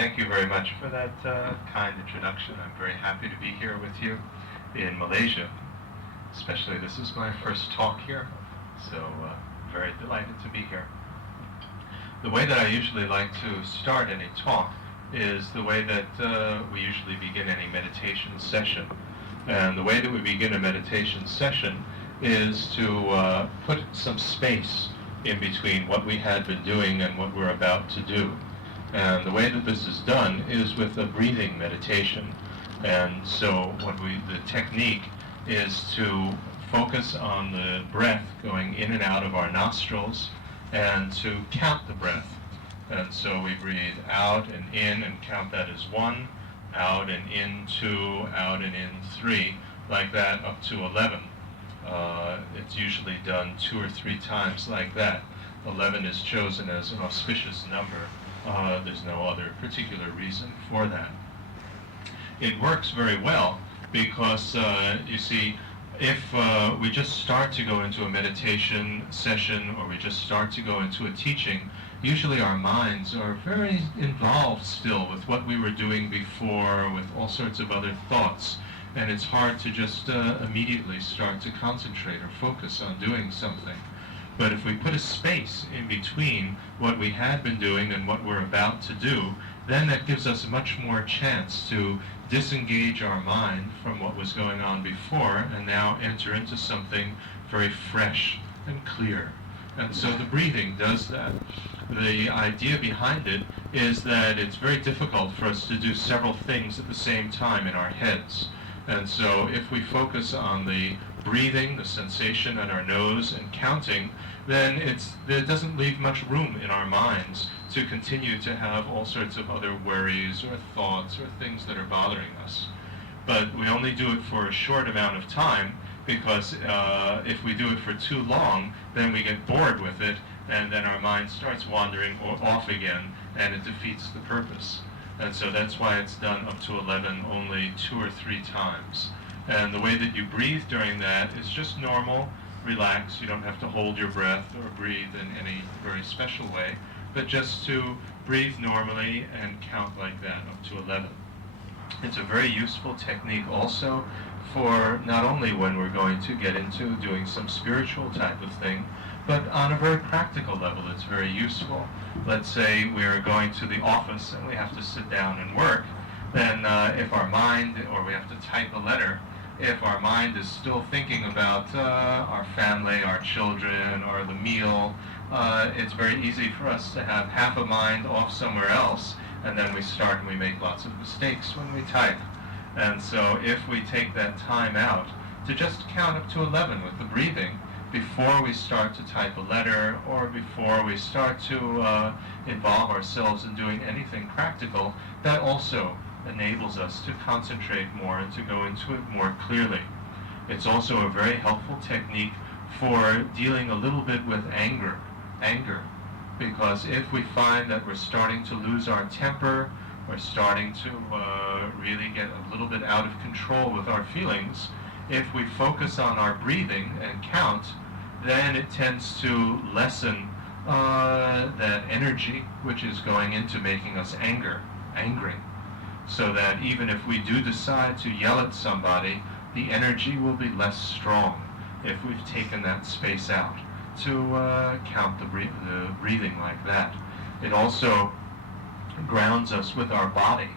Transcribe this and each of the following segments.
Thank you very much for that kind introduction. I'm very happy to be here with you in Malaysia. Especially, this is my first talk here, so very delighted to be here. The way that I usually like to start any talk is the way that we usually begin any meditation session. And the way that we begin a meditation session is to put some space in between what we had been doing and what we're about to do. And the way that this is done is with a breathing meditation. And so the technique is to focus on the breath going in and out of our nostrils and to count the breath. And so we breathe out and in and count that as 1, out and in 2, out and in 3, like that up to 11. It's usually done 2 or 3 times like that. 11 is chosen as an auspicious number. There's no other particular reason for that. It works very well because, you see, if we just start to go into a meditation session or we just start to go into a teaching, usually our minds are very involved still with what we were doing before, with all sorts of other thoughts. And it's hard to just immediately start to concentrate or focus on doing something. But if we put a space in between what we had been doing and what we're about to do, then that gives us much more chance to disengage our mind from what was going on before and now enter into something very fresh and clear. And so the breathing does that. The idea behind it is that it's very difficult for us to do several things at the same time in our heads. And so if we focus on the breathing, the sensation on our nose, and counting, then it doesn't leave much room in our minds to continue to have all sorts of other worries or thoughts or things that are bothering us. But we only do it for a short amount of time because if we do it for too long, then we get bored with it and then our mind starts wandering off again and it defeats the purpose. And so that's why it's done up to 11 only 2 or 3 times. And the way that you breathe during that is just normal, relax. You don't have to hold your breath or breathe in any very special way, but just to breathe normally and count like that up to 11. It's a very useful technique also for not only when we're going to get into doing some spiritual type of thing, but on a very practical level it's very useful. Let's say we're going to the office and we have to sit down and work, then if our mind, or we have to type a letter, if our mind is still thinking about our family, our children, or the meal, it's very easy for us to have half a mind off somewhere else, and then we start and we make lots of mistakes when we type. And so if we take that time out to just count up to 11 with the breathing before we start to type a letter or before we start to involve ourselves in doing anything practical, that also enables us to concentrate more and to go into it more clearly. It's also a very helpful technique for dealing a little bit with anger, because if we find that we're starting to lose our temper, we're starting to really get a little bit out of control with our feelings, if we focus on our breathing and count, then it tends to lessen that energy which is going into making us angry. So that even if we do decide to yell at somebody, the energy will be less strong if we've taken that space out to count the breathing like that. It also grounds us with our body,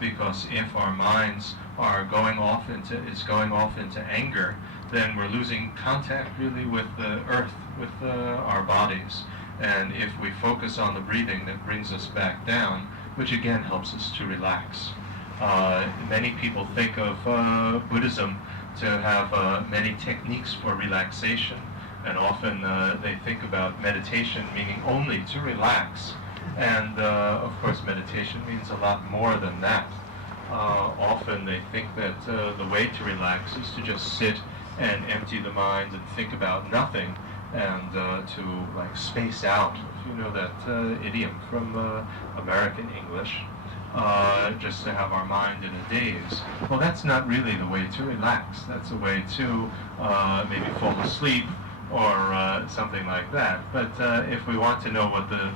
because if our minds are going off into anger, then we're losing contact really with the earth, with our bodies. And if we focus on the breathing, that brings us back down, which again helps us to relax. Many people think of Buddhism to have many techniques for relaxation, and often they think about meditation meaning only to relax. And of course meditation means a lot more than that. Often they think that the way to relax is to just sit and empty the mind and think about nothing, and to like space out, if you know that idiom from American English, just to have our mind in a daze. Well, that's not really the way to relax. That's a way to maybe fall asleep or something like that. But if we want to know what the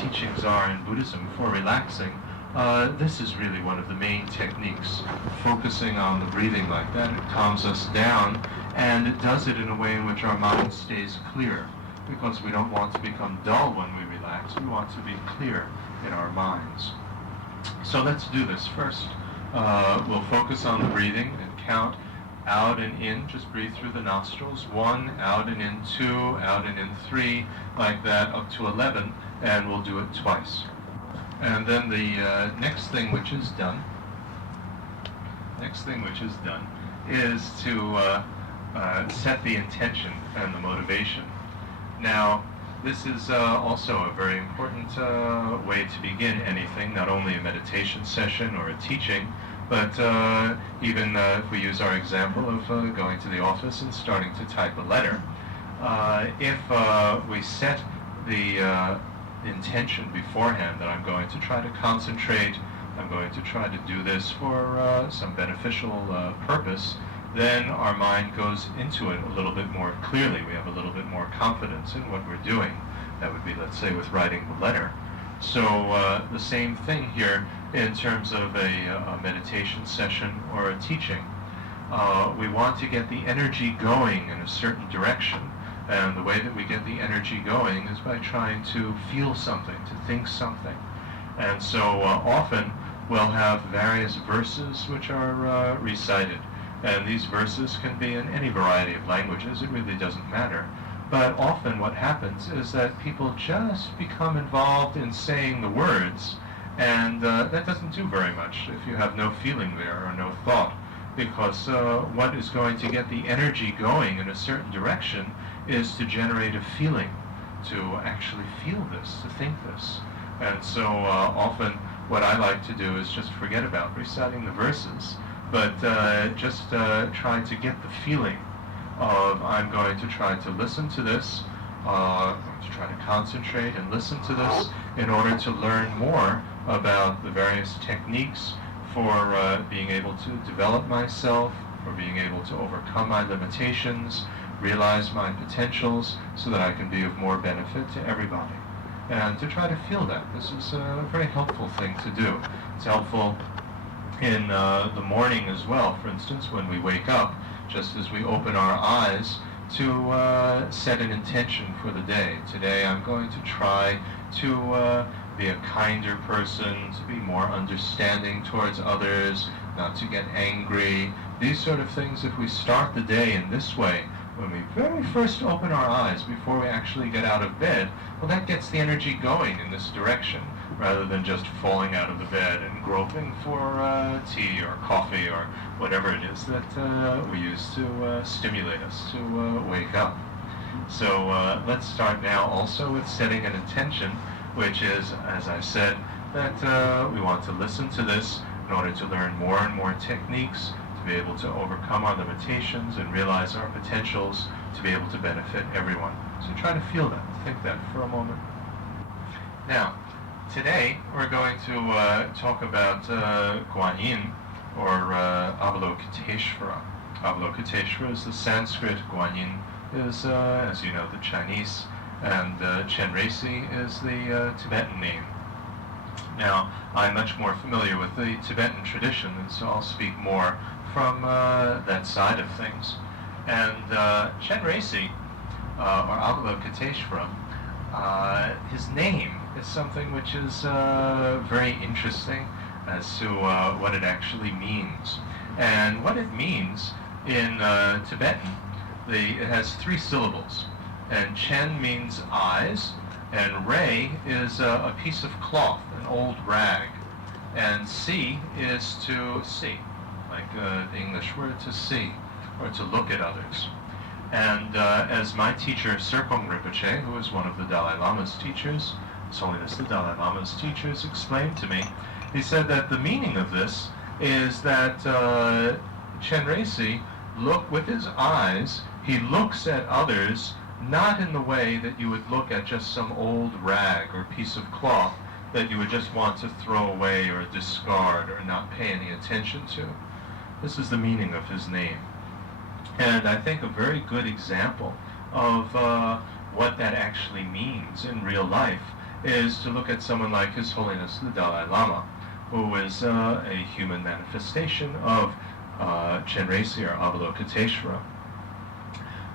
teachings are in Buddhism for relaxing, this is really one of the main techniques, focusing on the breathing like that. It calms us down, and it does it in a way in which our mind stays clear, because we don't want to become dull when we relax. We want to be clear in our minds. So let's do this first. We'll focus on the breathing and count out and in. Just breathe through the nostrils. 1, out and in 2, out and in 3, like that, up to 11, and we'll do it twice. And then the next thing which is done is to set the intention and the motivation. Now, this is also a very important way to begin anything, not only a meditation session or a teaching, but even if we use our example of going to the office and starting to type a letter. If we set the intention beforehand that I'm going to try to concentrate, I'm going to try to do this for some beneficial purpose, then our mind goes into it a little bit more clearly. We have a little bit more confidence in what we're doing. That would be, let's say, with writing the letter. So the same thing here in terms of a meditation session or a teaching. We want to get the energy going in a certain direction. And the way that we get the energy going is by trying to feel something, to think something. And so often we'll have various verses which are recited. And these verses can be in any variety of languages. It really doesn't matter. But often what happens is that people just become involved in saying the words, and that doesn't do very much if you have no feeling there or no thought, because what is going to get the energy going in a certain direction is to generate a feeling, to actually feel this, to think this. And so often what I like to do is just forget about reciting the verses, but just try to get the feeling of I'm going to try to listen to this, I'm going to try to concentrate and listen to this in order to learn more about the various techniques for being able to develop myself, for being able to overcome my limitations, realize my potentials so that I can be of more benefit to everybody. And to try to feel that. This is a very helpful thing to do. It's helpful in the morning as well, for instance, when we wake up, just as we open our eyes, to set an intention for the day. Today I'm going to try to be a kinder person, to be more understanding towards others, not to get angry. These sort of things, if we start the day in this way, when we very first open our eyes before we actually get out of bed, well, that gets the energy going in this direction, rather than just falling out of the bed and groping for tea or coffee or whatever it is that we use to stimulate us to wake up. So let's start now also with setting an intention, which is, as I said, that we want to listen to this in order to learn more and more techniques, to be able to overcome our limitations and realize our potentials, to be able to benefit everyone. So try to feel that, think that for a moment. Now, today we're going to talk about Guanyin, or Avalokiteshvara. Avalokiteshvara is the Sanskrit, Guanyin is, as you know, the Chinese, and Chenresi is the Tibetan name. Now, I'm much more familiar with the Tibetan tradition, and so I'll speak more from that side of things. And Chenresi, or Avalokiteshvara, his name is something which is very interesting as to what it actually means. And what it means in Tibetan, it has 3 syllables. And Chen means eyes, and Rei is a piece of cloth, an old rag. And Si is to see, like the English word to see, or to look at others. And as my teacher, Serpong Rinpoche, who is one of the Dalai Lama's teachers, His Holiness the Dalai Lama's teachers, explained to me, he said that the meaning of this is that Chenresi, look with his eyes, he looks at others not in the way that you would look at just some old rag or piece of cloth that you would just want to throw away or discard or not pay any attention to. This is the meaning of his name. And I think a very good example of what that actually means in real life is to look at someone like His Holiness the Dalai Lama, who is a human manifestation of Chenresi or Avalokiteshvara.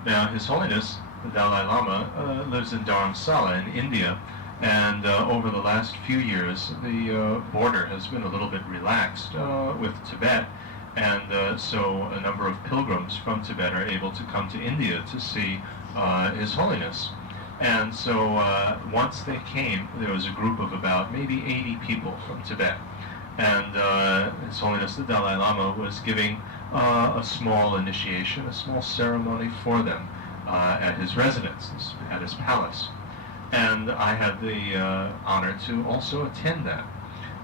Now, His Holiness the Dalai Lama lives in Dharamsala in India, and over the last few years the border has been a little bit relaxed with Tibet, and so a number of pilgrims from Tibet are able to come to India to see His Holiness. And so once they came, there was a group of about maybe 80 people from Tibet. And His Holiness the Dalai Lama was giving a small initiation, a small ceremony for them at his residence, at his palace. And I had the honor to also attend that.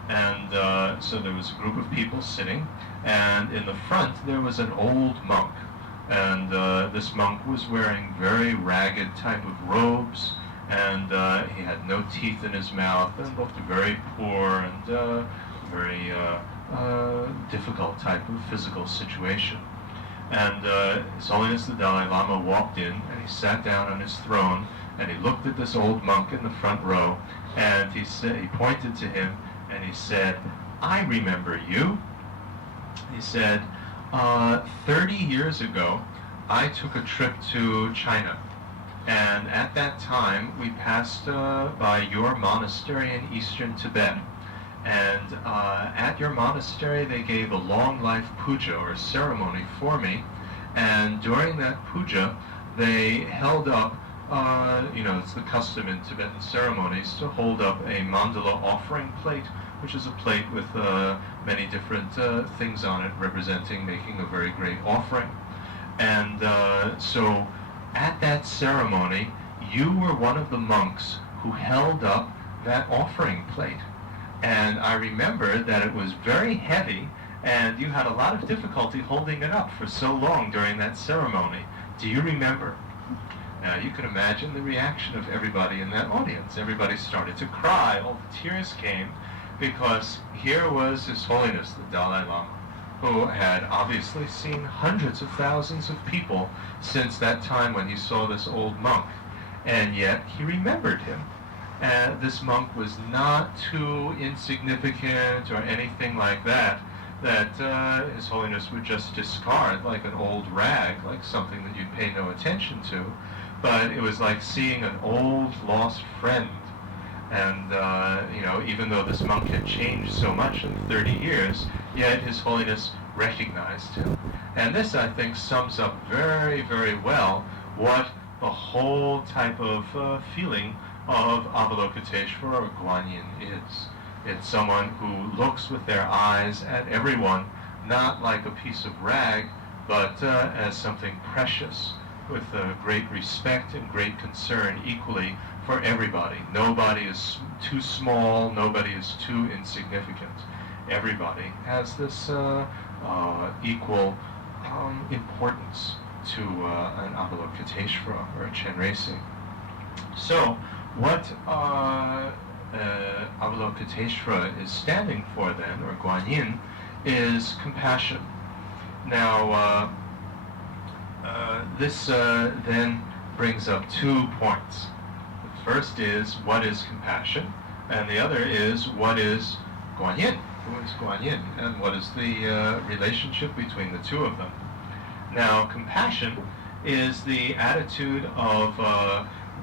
And so there was a group of people sitting, and in the front there was an old monk. And this monk was wearing very ragged type of robes, and he had no teeth in his mouth, and looked very poor and very difficult type of physical situation. And His Holiness the Dalai Lama walked in, and he sat down on his throne, and he looked at this old monk in the front row, and he pointed to him, and he said, "I remember you." He said, 30 years ago, I took a trip to China, and at that time we passed by your monastery in eastern Tibet, and at your monastery they gave a long life puja or ceremony for me, and during that puja they held up, it's the custom in Tibetan ceremonies to hold up a mandala offering plate, which is a plate with many different things on it representing making a very great offering. And so at that ceremony, you were one of the monks who held up that offering plate. And I remember that it was very heavy, and you had a lot of difficulty holding it up for so long during that ceremony. Do you remember? Now you can imagine the reaction of everybody in that audience. Everybody started to cry. All the tears came, because here was His Holiness the Dalai Lama, who had obviously seen hundreds of thousands of people since that time when he saw this old monk, and yet he remembered him. And this monk was not too insignificant or anything like that, that His Holiness would just discard like an old rag, like something that you'd pay no attention to, but it was like seeing an old lost friend. And, even though this monk had changed so much in 30 years, yet His Holiness recognized him. And this, I think, sums up very, very well what the whole type of feeling of Avalokiteshvara or Guan Yin is. It's someone who looks with their eyes at everyone, not like a piece of rag, but as something precious, with great respect and great concern equally for everybody. Nobody is too small, nobody is too insignificant. Everybody has this equal importance to an Avalokiteshvara or a Chenresi. So, what Avalokiteshvara is standing for then, or Guan Yin, is compassion. Now, this then brings up 2 points. The first is, what is compassion? And the other is, what is Guan Yin? Who is Guan Yin? And what is the relationship between the two of them? Now, compassion is the attitude of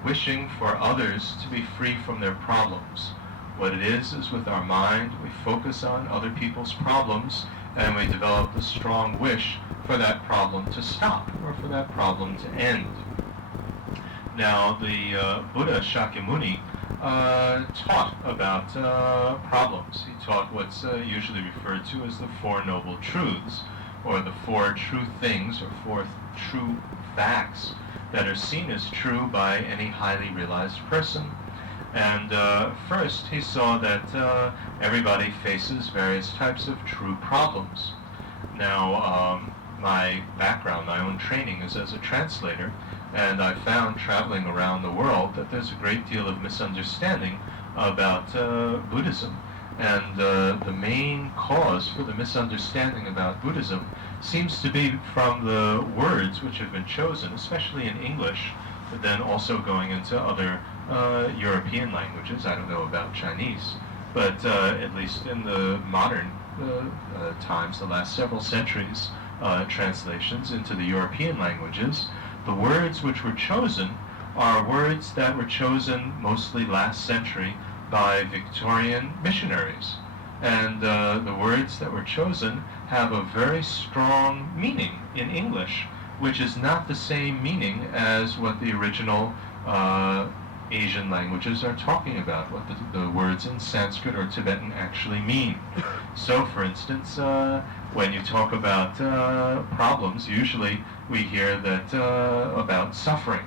wishing for others to be free from their problems. What it is with our mind, we focus on other people's problems, and we develop a strong wish for that problem to stop, or for that problem to end. Now, the Buddha Shakyamuni taught about problems. He taught what's usually referred to as the 4 Noble Truths, or the 4 true things, or 4 true facts that are seen as true by any highly realized person. And first, he saw that everybody faces various types of true problems. Now, my background, my own training is as a translator, and I found traveling around the world that there's a great deal of misunderstanding about Buddhism. And the main cause for the misunderstanding about Buddhism seems to be from the words which have been chosen, especially in English, but then also going into other European languages. I don't know about Chinese, but at least in the modern times, the last several centuries, translations into the European languages, the words which were chosen are words that were chosen mostly last century by Victorian missionaries. And the words that were chosen have a very strong meaning in English, which is not the same meaning as what the original Asian languages are talking about, what the words in Sanskrit or Tibetan actually mean. So, for instance, when you talk about problems, usually we hear that about suffering.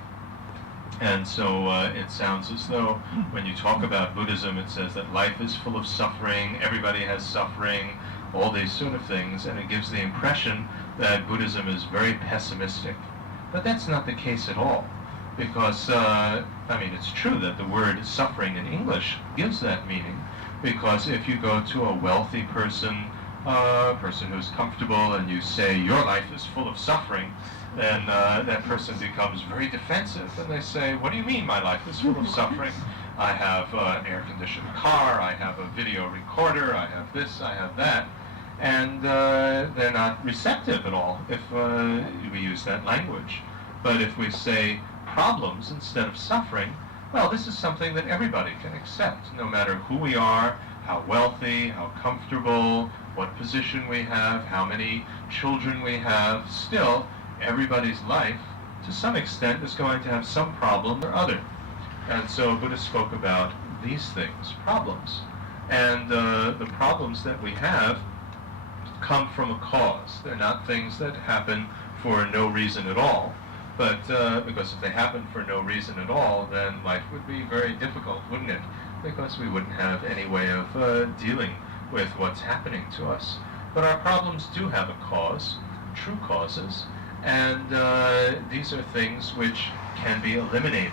And so it sounds as though when you talk about Buddhism, it says that life is full of suffering, everybody has suffering, all these sort of things, and it gives the impression that Buddhism is very pessimistic. But that's not the case at all, because, it's true that the word suffering in English gives that meaning, because if you go to a wealthy person, a person who's comfortable, and you say, your life is full of suffering, then that person becomes very defensive, and they say, what do you mean my life is full of suffering? I have an air-conditioned car, I have a video recorder, I have this, I have that, and they're not receptive at all if we use that language. But if we say problems instead of suffering, well, this is something that everybody can accept, no matter who we are, how wealthy, how comfortable, what position we have, how many children we have. Still, everybody's life, to some extent, is going to have some problem or other. And so Buddha spoke about these things, problems. And the problems that we have come from a cause. They're not things that happen for no reason at all. But because if they happen for no reason at all, then life would be very difficult, wouldn't it? Because we wouldn't have any way of dealing with what's happening to us. But our problems do have a cause, true causes, and these are things which can be eliminated.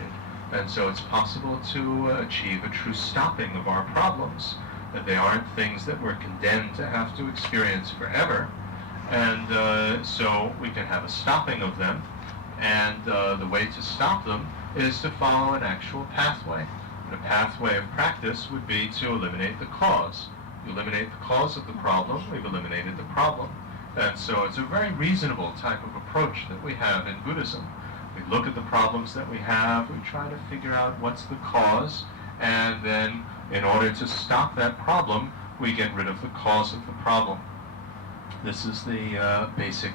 And so it's possible to achieve a true stopping of our problems, that they aren't things that we're condemned to have to experience forever. And so we can have a stopping of them, and the way to stop them is to follow an actual pathway. And a pathway of practice would be to eliminate the cause. You eliminate the cause of the problem, we've eliminated the problem. And so it's a very reasonable type of approach that we have in Buddhism. We look at the problems that we have, we try to figure out what's the cause, and then in order to stop that problem, we get rid of the cause of the problem. This is the basic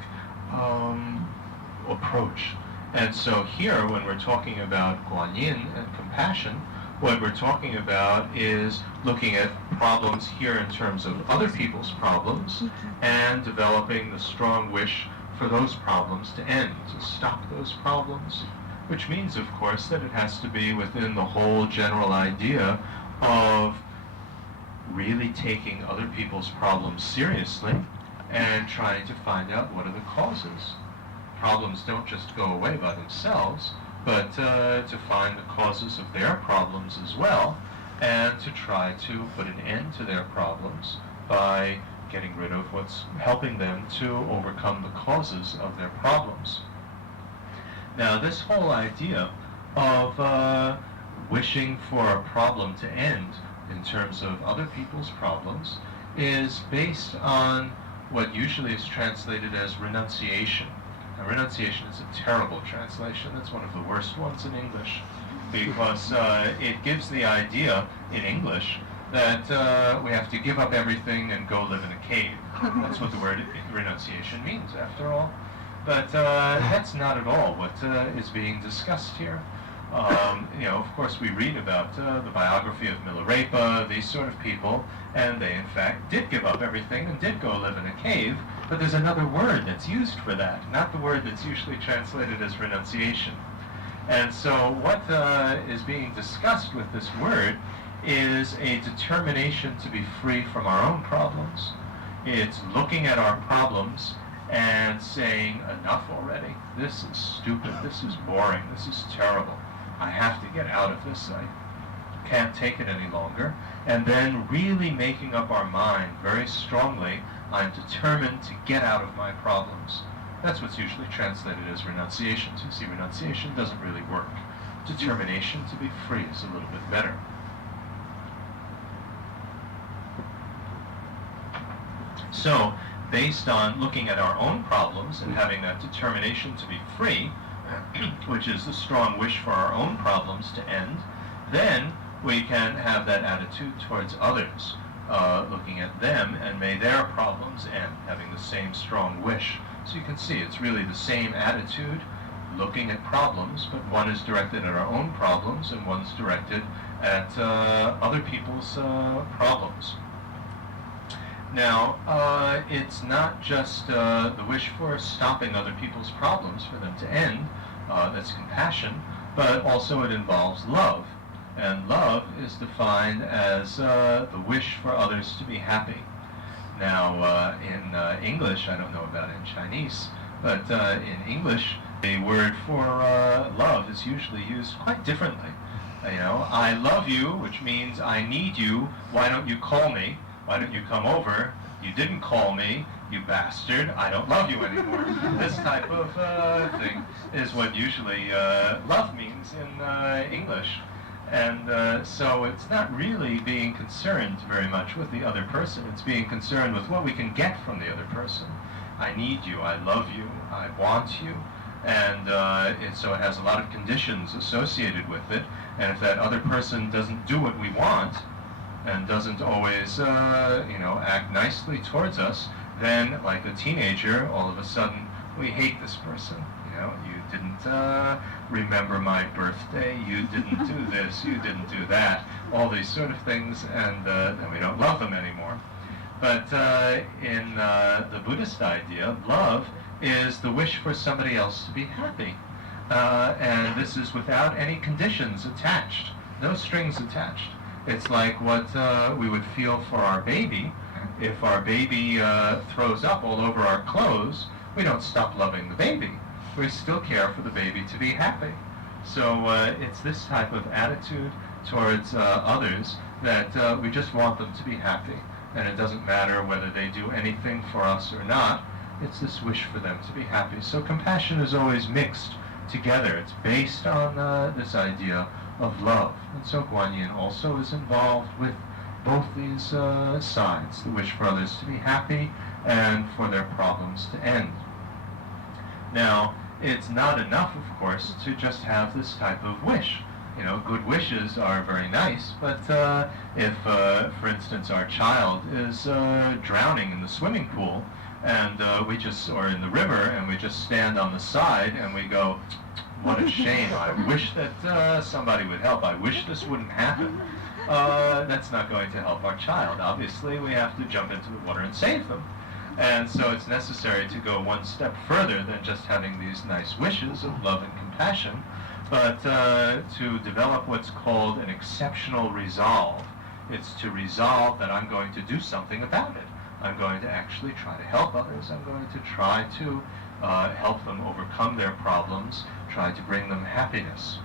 approach. And so here, when we're talking about Guanyin and compassion, what we're talking about is looking at problems here in terms of other people's problems and developing the strong wish for those problems to end, to stop those problems, which means, of course, that it has to be within the whole general idea of really taking other people's problems seriously and trying to find out what are the causes. Problems don't just go away by themselves, but to find the causes of their problems as well, and to try to put an end to their problems by getting rid of what's helping them to overcome the causes of their problems. Now, this whole idea of wishing for a problem to end in terms of other people's problems is based on what usually is translated as renunciation. Now, renunciation is a terrible translation. It's one of the worst ones in English, because it gives the idea in English that we have to give up everything and go live in a cave. That's what the word renunciation means, after all. But that's not at all what is being discussed here. Of course, we read about the biography of Milarepa, these sort of people, and they, in fact, did give up everything and did go live in a cave, but there's another word that's used for that, not the word that's usually translated as renunciation. And so what is being discussed with this word is a determination to be free from our own problems. It's looking at our problems and saying, enough already. This is stupid. This is boring. This is terrible. I have to get out of this. I can't take it any longer. And then really making up our mind very strongly, I'm determined to get out of my problems. That's what's usually translated as renunciation. So you see, renunciation doesn't really work. Determination to be free is a little bit better. So, based on looking at our own problems and having that determination to be free, which is the strong wish for our own problems to end, then we can have that attitude towards others, looking at them and may their problems end, having the same strong wish. So you can see it's really the same attitude, looking at problems, but one is directed at our own problems and one's directed at other people's problems. Now, it's not just the wish for stopping other people's problems, for them to end, that's compassion, but also it involves love. And love is defined as the wish for others to be happy. Now, in English, I don't know about in Chinese, but in English, the word for love is usually used quite differently. You know, I love you, which means I need you, why don't you call me? Why don't you come over? You didn't call me, you bastard, I don't love you anymore. This type of thing is what usually love means in English. And so it's not really being concerned very much with the other person. It's being concerned with what we can get from the other person. I need you, I love you, I want you. And so it has a lot of conditions associated with it. And if that other person doesn't do what we want, and doesn't always, act nicely towards us, then, like a teenager, all of a sudden, we hate this person. You know, you didn't remember my birthday, you didn't do this, you didn't do that, all these sort of things, and then we don't love them anymore. But in the Buddhist idea, love is the wish for somebody else to be happy. And this is without any conditions attached, no strings attached. It's like what we would feel for our baby. If our baby throws up all over our clothes, we don't stop loving the baby. We still care for the baby to be happy. So it's this type of attitude towards others that we just want them to be happy. And it doesn't matter whether they do anything for us or not. It's this wish for them to be happy. So compassion is always mixed together. It's based on this idea of love. And so Guan Yin also is involved with both these sides, the wish for others to be happy and for their problems to end. Now, it's not enough, of course, to just have this type of wish. You know, good wishes are very nice, but if, for instance, our child is drowning in the swimming pool, and or in the river, and we just stand on the side and we go, what a shame, I wish that somebody would help, I wish this wouldn't happen. That's not going to help our child. Obviously, we have to jump into the water and save them. And so it's necessary to go one step further than just having these nice wishes of love and compassion, but to develop what's called an exceptional resolve. It's to resolve that I'm going to do something about it. I'm going to actually try to help others. I'm going to try to help them overcome their problems, try to bring them happiness.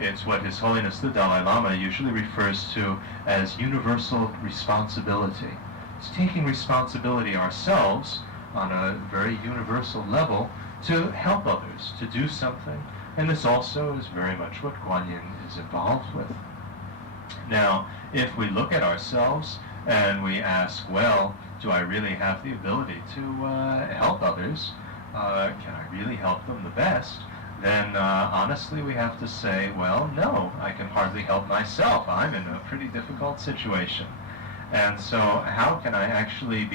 It's what His Holiness the Dalai Lama usually refers to as universal responsibility. It's taking responsibility ourselves on a very universal level to help others, to do something. And this also is very much what Guan Yin is involved with. Now, if we look at ourselves and we ask, well, do I really have the ability to help others? Can I really help them the best? Then honestly we have to say, well, no, I can hardly help myself. I'm in a pretty difficult situation. And so how can I actually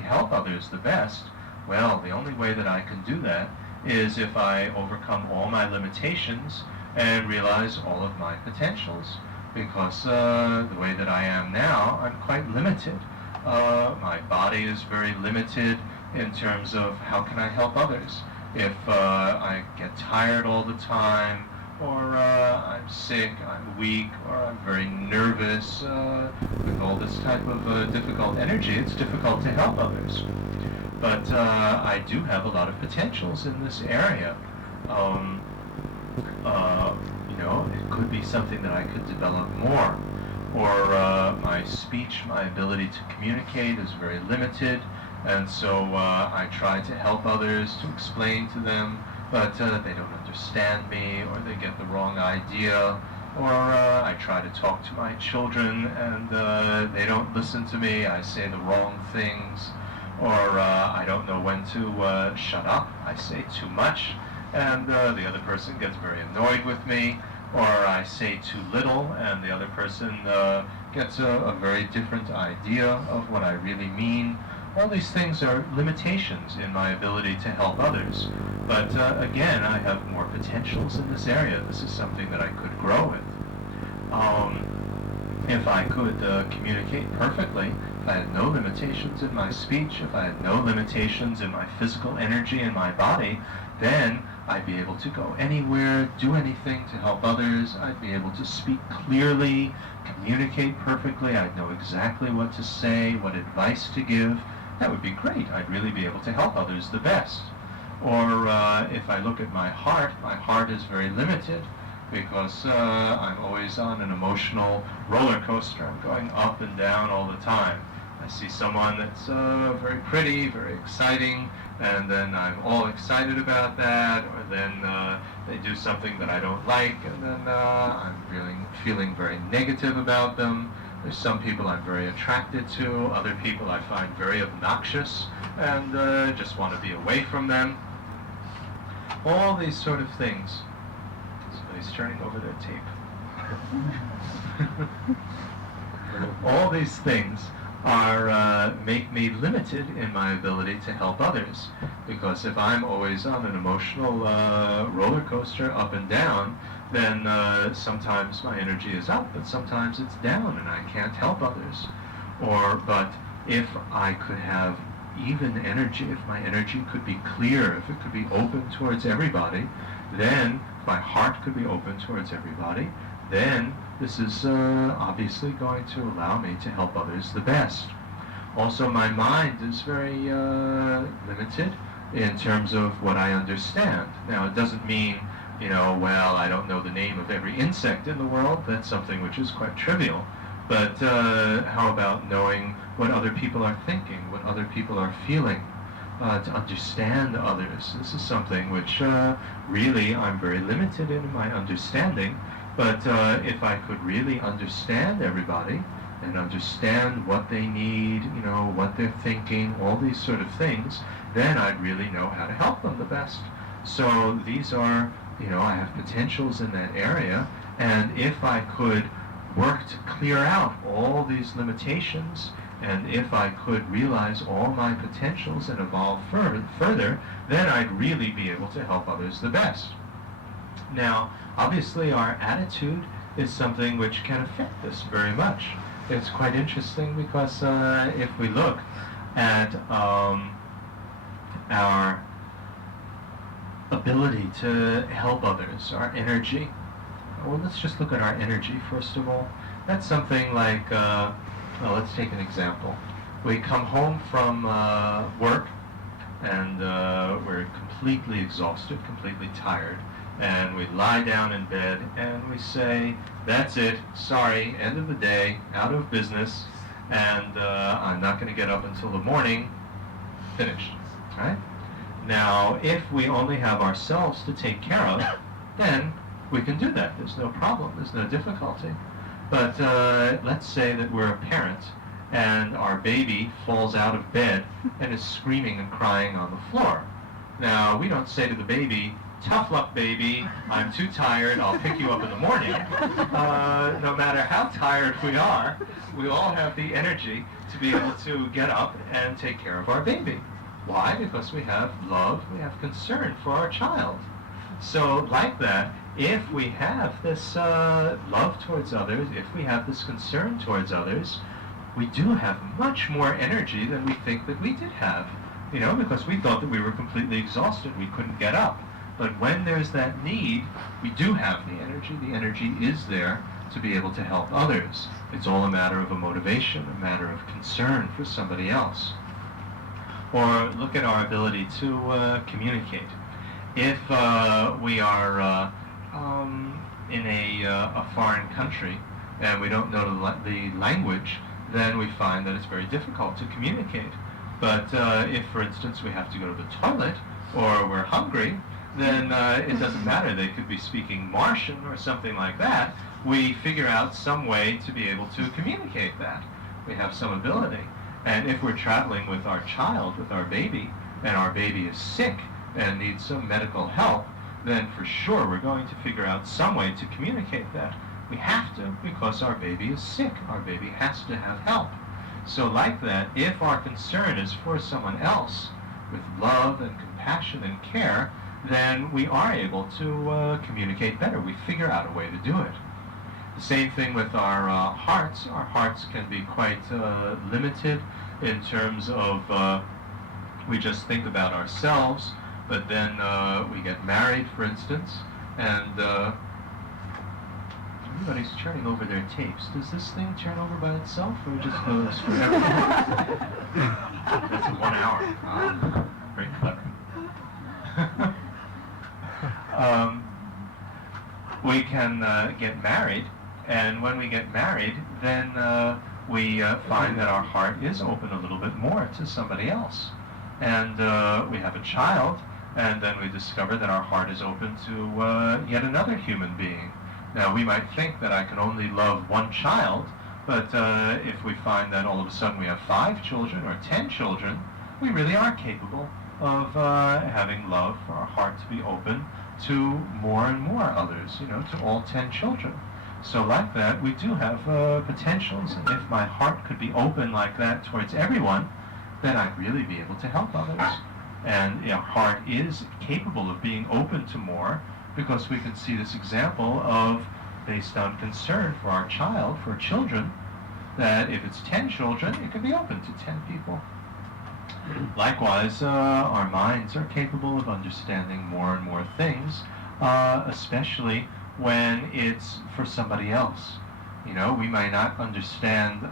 help others the best? Well, the only way that I can do that is if I overcome all my limitations and realize all of my potentials. Because the way that I am now, I'm quite limited. My body is very limited in terms of how can I help others. If I get tired all the time, or I'm sick, I'm weak, or I'm very nervous, with all this type of difficult energy, it's difficult to help others. But I do have a lot of potentials in this area. It could be something that I could develop more. Or my speech, my ability to communicate is very limited. And so I try to help others, to explain to them, but they don't understand me, or they get the wrong idea, or I try to talk to my children and they don't listen to me, I say the wrong things, or I don't know when to shut up, I say too much, and the other person gets very annoyed with me, or I say too little and the other person gets a very different idea of what I really mean. All these things are limitations in my ability to help others. But again, I have more potentials in this area. This is something that I could grow with. If I could communicate perfectly, if I had no limitations in my speech, if I had no limitations in my physical energy in my body, then I'd be able to go anywhere, do anything to help others. I'd be able to speak clearly, communicate perfectly. I'd know exactly what to say, what advice to give. That would be great. I'd really be able to help others the best. Or if I look at my heart is very limited because I'm always on an emotional roller coaster. I'm going up and down all the time. I see someone that's very pretty, very exciting, and then I'm all excited about that, or then they do something that I don't like, and then I'm feeling very negative about them. There's some people I'm very attracted to, other people I find very obnoxious, and just want to be away from them. All these sort of things. Somebody's turning over their tape. All these things are make me limited in my ability to help others, because if I'm always on an emotional roller coaster up and down, then sometimes my energy is up, but sometimes it's down and I can't help others. But if I could have even energy, if my energy could be clear, if it could be open towards everybody, then if my heart could be open towards everybody, then this is obviously going to allow me to help others the best. Also, my mind is very limited in terms of what I understand. Now, it doesn't mean, well, I don't know the name of every insect in the world. That's something which is quite trivial. But how about knowing what other people are thinking, what other people are feeling, to understand others? This is something which really I'm very limited in my understanding. But if I could really understand everybody and understand what they need, what they're thinking, all these sort of things, then I'd really know how to help them the best. So these are, I have potentials in that area, and if I could work to clear out all these limitations, and if I could realize all my potentials and evolve further, then I'd really be able to help others the best. Now, obviously our attitude is something which can affect this very much. It's quite interesting because if we look at our ability to help others, our energy, well, let's just look at our energy first of all. That's something like, let's take an example. We come home from work and we're completely exhausted, completely tired. And we lie down in bed and we say, that's it, sorry, end of the day, out of business, and I'm not going to get up until the morning, finished, right? Now, if we only have ourselves to take care of, then we can do that. There's no problem, there's no difficulty. But let's say that we're a parent and our baby falls out of bed and is screaming and crying on the floor. Now, we don't say to the baby, tough luck, baby, I'm too tired, I'll pick you up in the morning. No matter how tired we are, we all have the energy to be able to get up and take care of our baby. Why? Because we have love, we have concern for our child. So like that, if we have this love towards others, if we have this concern towards others, we do have much more energy than we think that we did have. Because we thought that we were completely exhausted, we couldn't get up. But when there's that need, we do have the energy. The energy is there to be able to help others. It's all a matter of a motivation, a matter of concern for somebody else. Or look at our ability to communicate. If we are in a foreign country and we don't know the language, then we find that it's very difficult to communicate. But if, for instance, we have to go to the toilet or we're hungry, then it doesn't matter. They could be speaking Martian or something like that. We figure out some way to be able to communicate that. We have some ability. And if we're traveling with our child, with our baby, and our baby is sick and needs some medical help, then for sure we're going to figure out some way to communicate that. We have to, because our baby is sick. Our baby has to have help. So like that, if our concern is for someone else with love and compassion and care, then we are able to communicate better. We figure out a way to do it. The same thing with our hearts. Our hearts can be quite limited in terms of we just think about ourselves, but then we get married, for instance, and everybody's turning over their tapes. Does this thing turn over by itself, or just goes for everyone? That's 1 hour. Very clever. We can get married, and when we get married, then we find that our heart is open a little bit more to somebody else. And we have a child, and then we discover that our heart is open to yet another human being. Now, we might think that I can only love one child, but if we find that all of a sudden we have 5 children or 10 children, we really are capable of having love, for our heart to be open to more and more others, to all 10 children. So like that, we do have potentials, and if my heart could be open like that towards everyone, then I'd really be able to help others. And our heart is capable of being open to more, because we can see this example of, based on concern for our child, for children, that if it's 10 children, it can be open to 10 people. Likewise, our minds are capable of understanding more and more things, especially when it's for somebody else. We might not understand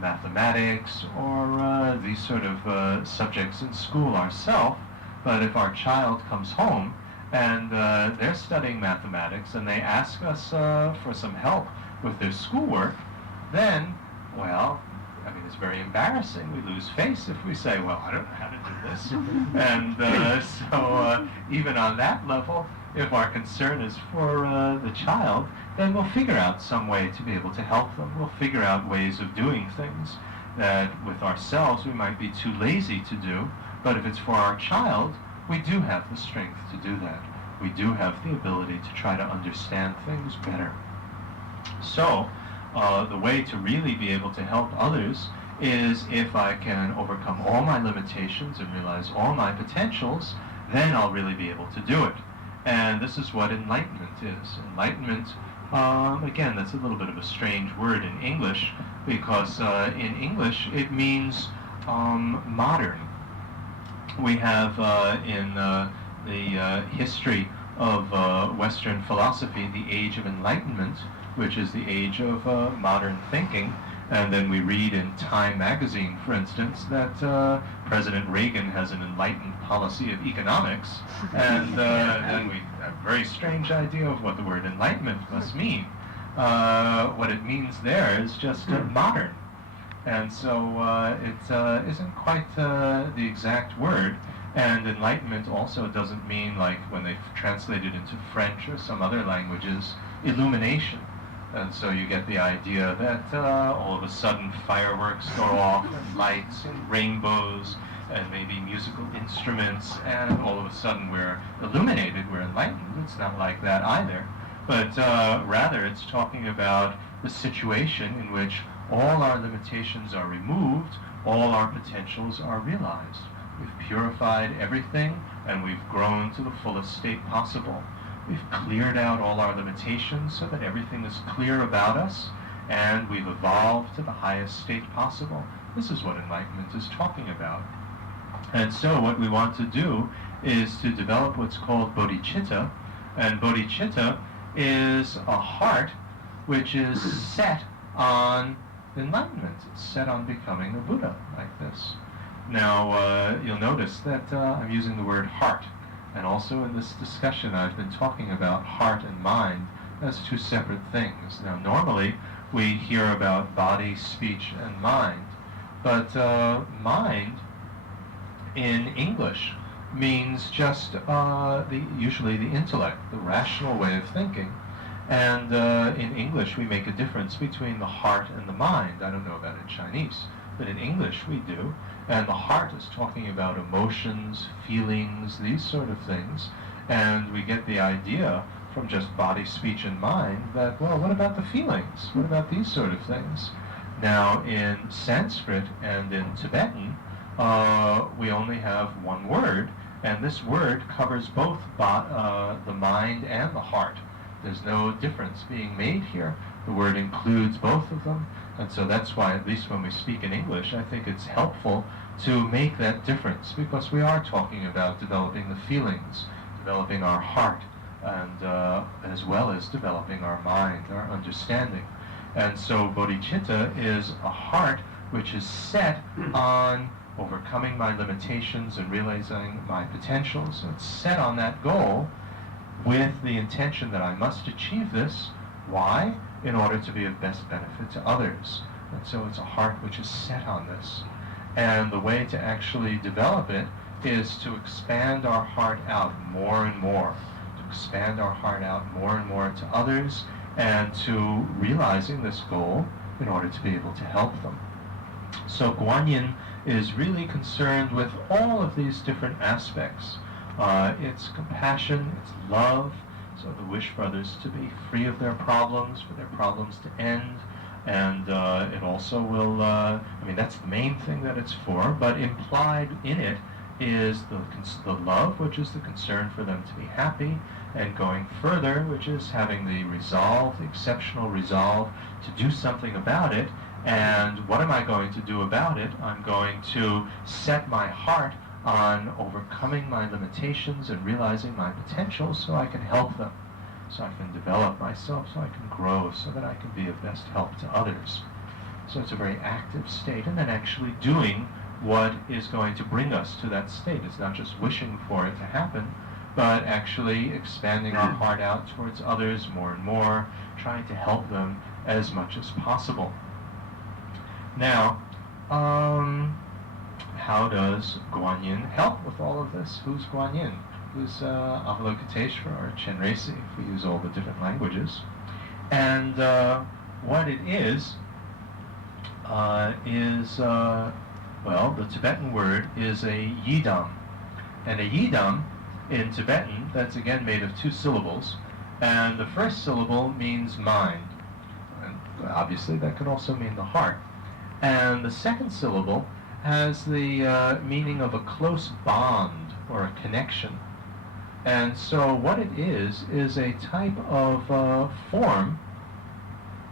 mathematics or these sort of subjects in school ourselves, but if our child comes home and they're studying mathematics and they ask us for some help with their schoolwork, then, well, it's very embarrassing. We lose face if we say, well, I don't know how to do this. And so even on that level, if our concern is for the child, then we'll figure out some way to be able to help them. We'll figure out ways of doing things that with ourselves we might be too lazy to do, but if it's for our child, we do have the strength to do that. We do have the ability to try to understand things better. So, the way to really be able to help others is if I can overcome all my limitations and realize all my potentials, then I'll really be able to do it. And this is what enlightenment is. Enlightenment, again, that's a little bit of a strange word in English, because in English it means modern. We have in the history of Western philosophy the Age of Enlightenment, which is the age of modern thinking. And then we read in Time magazine, for instance, that President Reagan has an enlightened policy of economics, and then we have a very strange idea of what the word enlightenment must mean. What it means there is just modern. And so it isn't quite the exact word. And enlightenment also doesn't mean, like when they translate it into French or some other languages, illumination. And so you get the idea that all of a sudden fireworks go off, and lights and rainbows, and maybe musical instruments, and all of a sudden we're illuminated, we're enlightened. It's not like that either. But rather it's talking about the situation in which all our limitations are removed, all our potentials are realized. We've purified everything, and we've grown to the fullest state possible. We've cleared out all our limitations so that everything is clear about us, and we've evolved to the highest state possible. This is what enlightenment is talking about. And so what we want to do is to develop what's called bodhicitta, and bodhicitta is a heart which is set on enlightenment. It's set on becoming a Buddha, like this. Now, you'll notice that I'm using the word heart. And also in this discussion, I've been talking about heart and mind as 2 separate things. Now, normally we hear about body, speech, and mind, But mind in English means just usually the intellect, the rational way of thinking. And in English, we make a difference between the heart and the mind. I don't know about in Chinese, but in English we do. And the heart is talking about emotions, feelings, these sort of things. And we get the idea from just body, speech, and mind that, well, what about the feelings? What about these sort of things? Now, in Sanskrit and in Tibetan, we only have one word, and this word covers both the mind and the heart. There's no difference being made here. The word includes both of them, and so that's why, at least when we speak in English, I think it's helpful to make that difference, because we are talking about developing the feelings, developing our heart, and as well as developing our mind, our understanding. And so bodhicitta is a heart which is set on overcoming my limitations and realizing my potential. So it's set on that goal with the intention that I must achieve this. Why? In order to be of best benefit to others. And so it's a heart which is set on this. And the way to actually develop it is to expand our heart out more and more, to expand our heart out more and more to others, and to realizing this goal in order to be able to help them. So Guanyin is really concerned with all of these different aspects. It's compassion, it's love, so the wish for others to be free of their problems, for their problems to end, and it also will, that's the main thing that it's for, but implied in it is the love, which is the concern for them to be happy, and going further, which is having the resolve, the exceptional resolve to do something about it. And what am I going to do about it? I'm going to set my heart on overcoming my limitations and realizing my potential so I can help them, so I can develop myself, so I can grow, so that I can be of best help to others. So it's a very active state, and then actually doing what is going to bring us to that state. It's not just wishing for it to happen, but actually expanding our heart out towards others more and more, trying to help them as much as possible. Now, how does Guanyin help with all of this? Who's Guanyin? Who's Avalokiteshvara or Chenresi, if we use all the different languages? And what it is, the Tibetan word is a yidam. And a yidam in Tibetan, that's again made of two syllables. And the first syllable means mind. And obviously that could also mean the heart. And the second syllable has the meaning of a close bond or a connection. And so what it is a type of form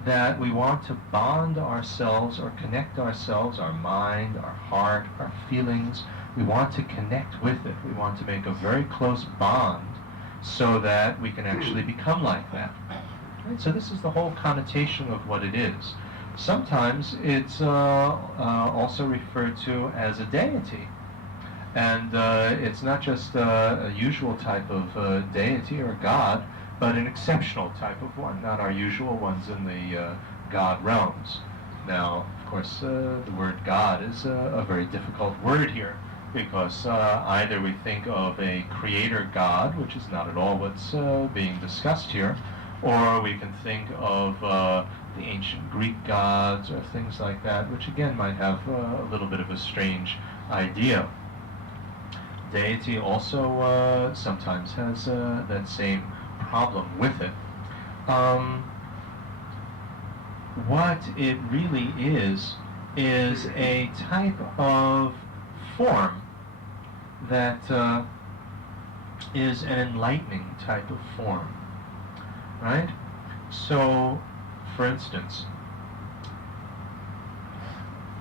that we want to bond ourselves or connect ourselves, our mind, our heart, our feelings. We want to connect with it. We want to make a very close bond so that we can actually become like that. Right? So this is the whole connotation of what it is. Sometimes it's also referred to as a deity. And it's not just a usual type of deity or god, but an exceptional type of one, not our usual ones in the god realms. Now, of course, the word God is a very difficult word here, because either we think of a creator god, which is not at all what's being discussed here, or we can think of the ancient Greek gods or things like that, which again might have a little bit of a strange idea. Deity also sometimes has that same problem with it. What it really is a type of form that is an enlightening type of form, right? So, for instance,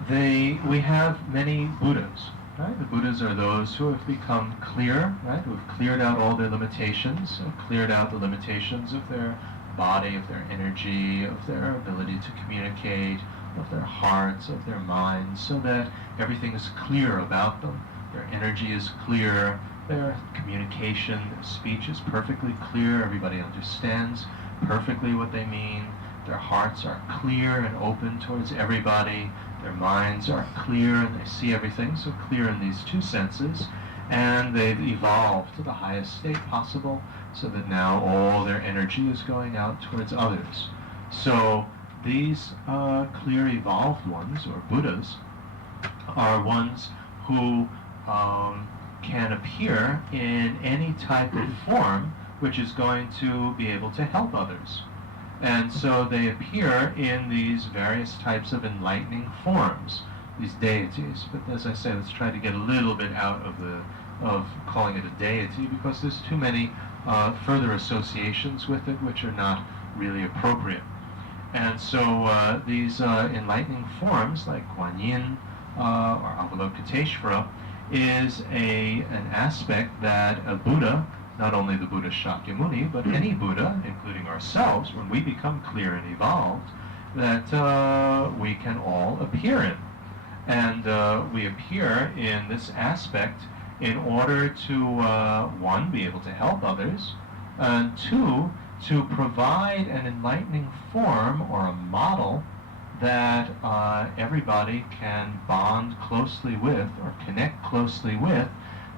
we have many Buddhas. Right? The Buddhas are those who have become clear, right? Who have cleared out all their limitations, cleared out the limitations of their body, of their energy, of their ability to communicate, of their hearts, of their minds, so that everything is clear about them. Their energy is clear, their communication, their speech is perfectly clear, everybody understands perfectly what they mean. their hearts are clear and open towards everybody, their minds are clear and they see everything, so clear in these two senses, and they've evolved to the highest state possible so that now all their energy is going out towards others. So these clear evolved ones, or Buddhas, are ones who can appear in any type of form which is going to be able to help others. And so they appear in these various types of enlightening forms, these deities. But as I say, let's try to get a little bit out of calling it a deity, because there's too many further associations with it which are not really appropriate. And so these enlightening forms, like Guan Yin or Avalokiteshvara, is an aspect that a Buddha, not only the Buddha Shakyamuni, but any Buddha, including ourselves, when we become clear and evolved, that we can all appear in. And we appear in this aspect in order to, one, be able to help others, and two, to provide an enlightening form or a model that everybody can bond closely with or connect closely with,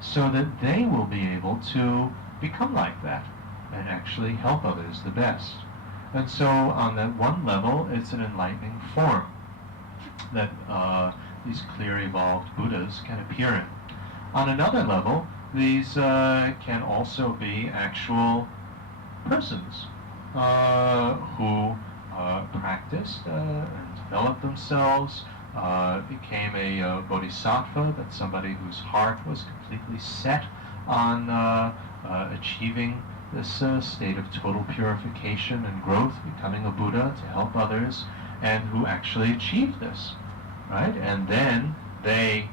so that they will be able to become like that and actually help others the best. And so on that one level, it's an enlightening form that these clear evolved Buddhas can appear in. On another level, these can also be actual persons who practiced and developed themselves, became a bodhisattva, that's somebody whose heart was completely set on achieving this state of total purification and growth, becoming a Buddha to help others, and who actually achieved this, right? And then they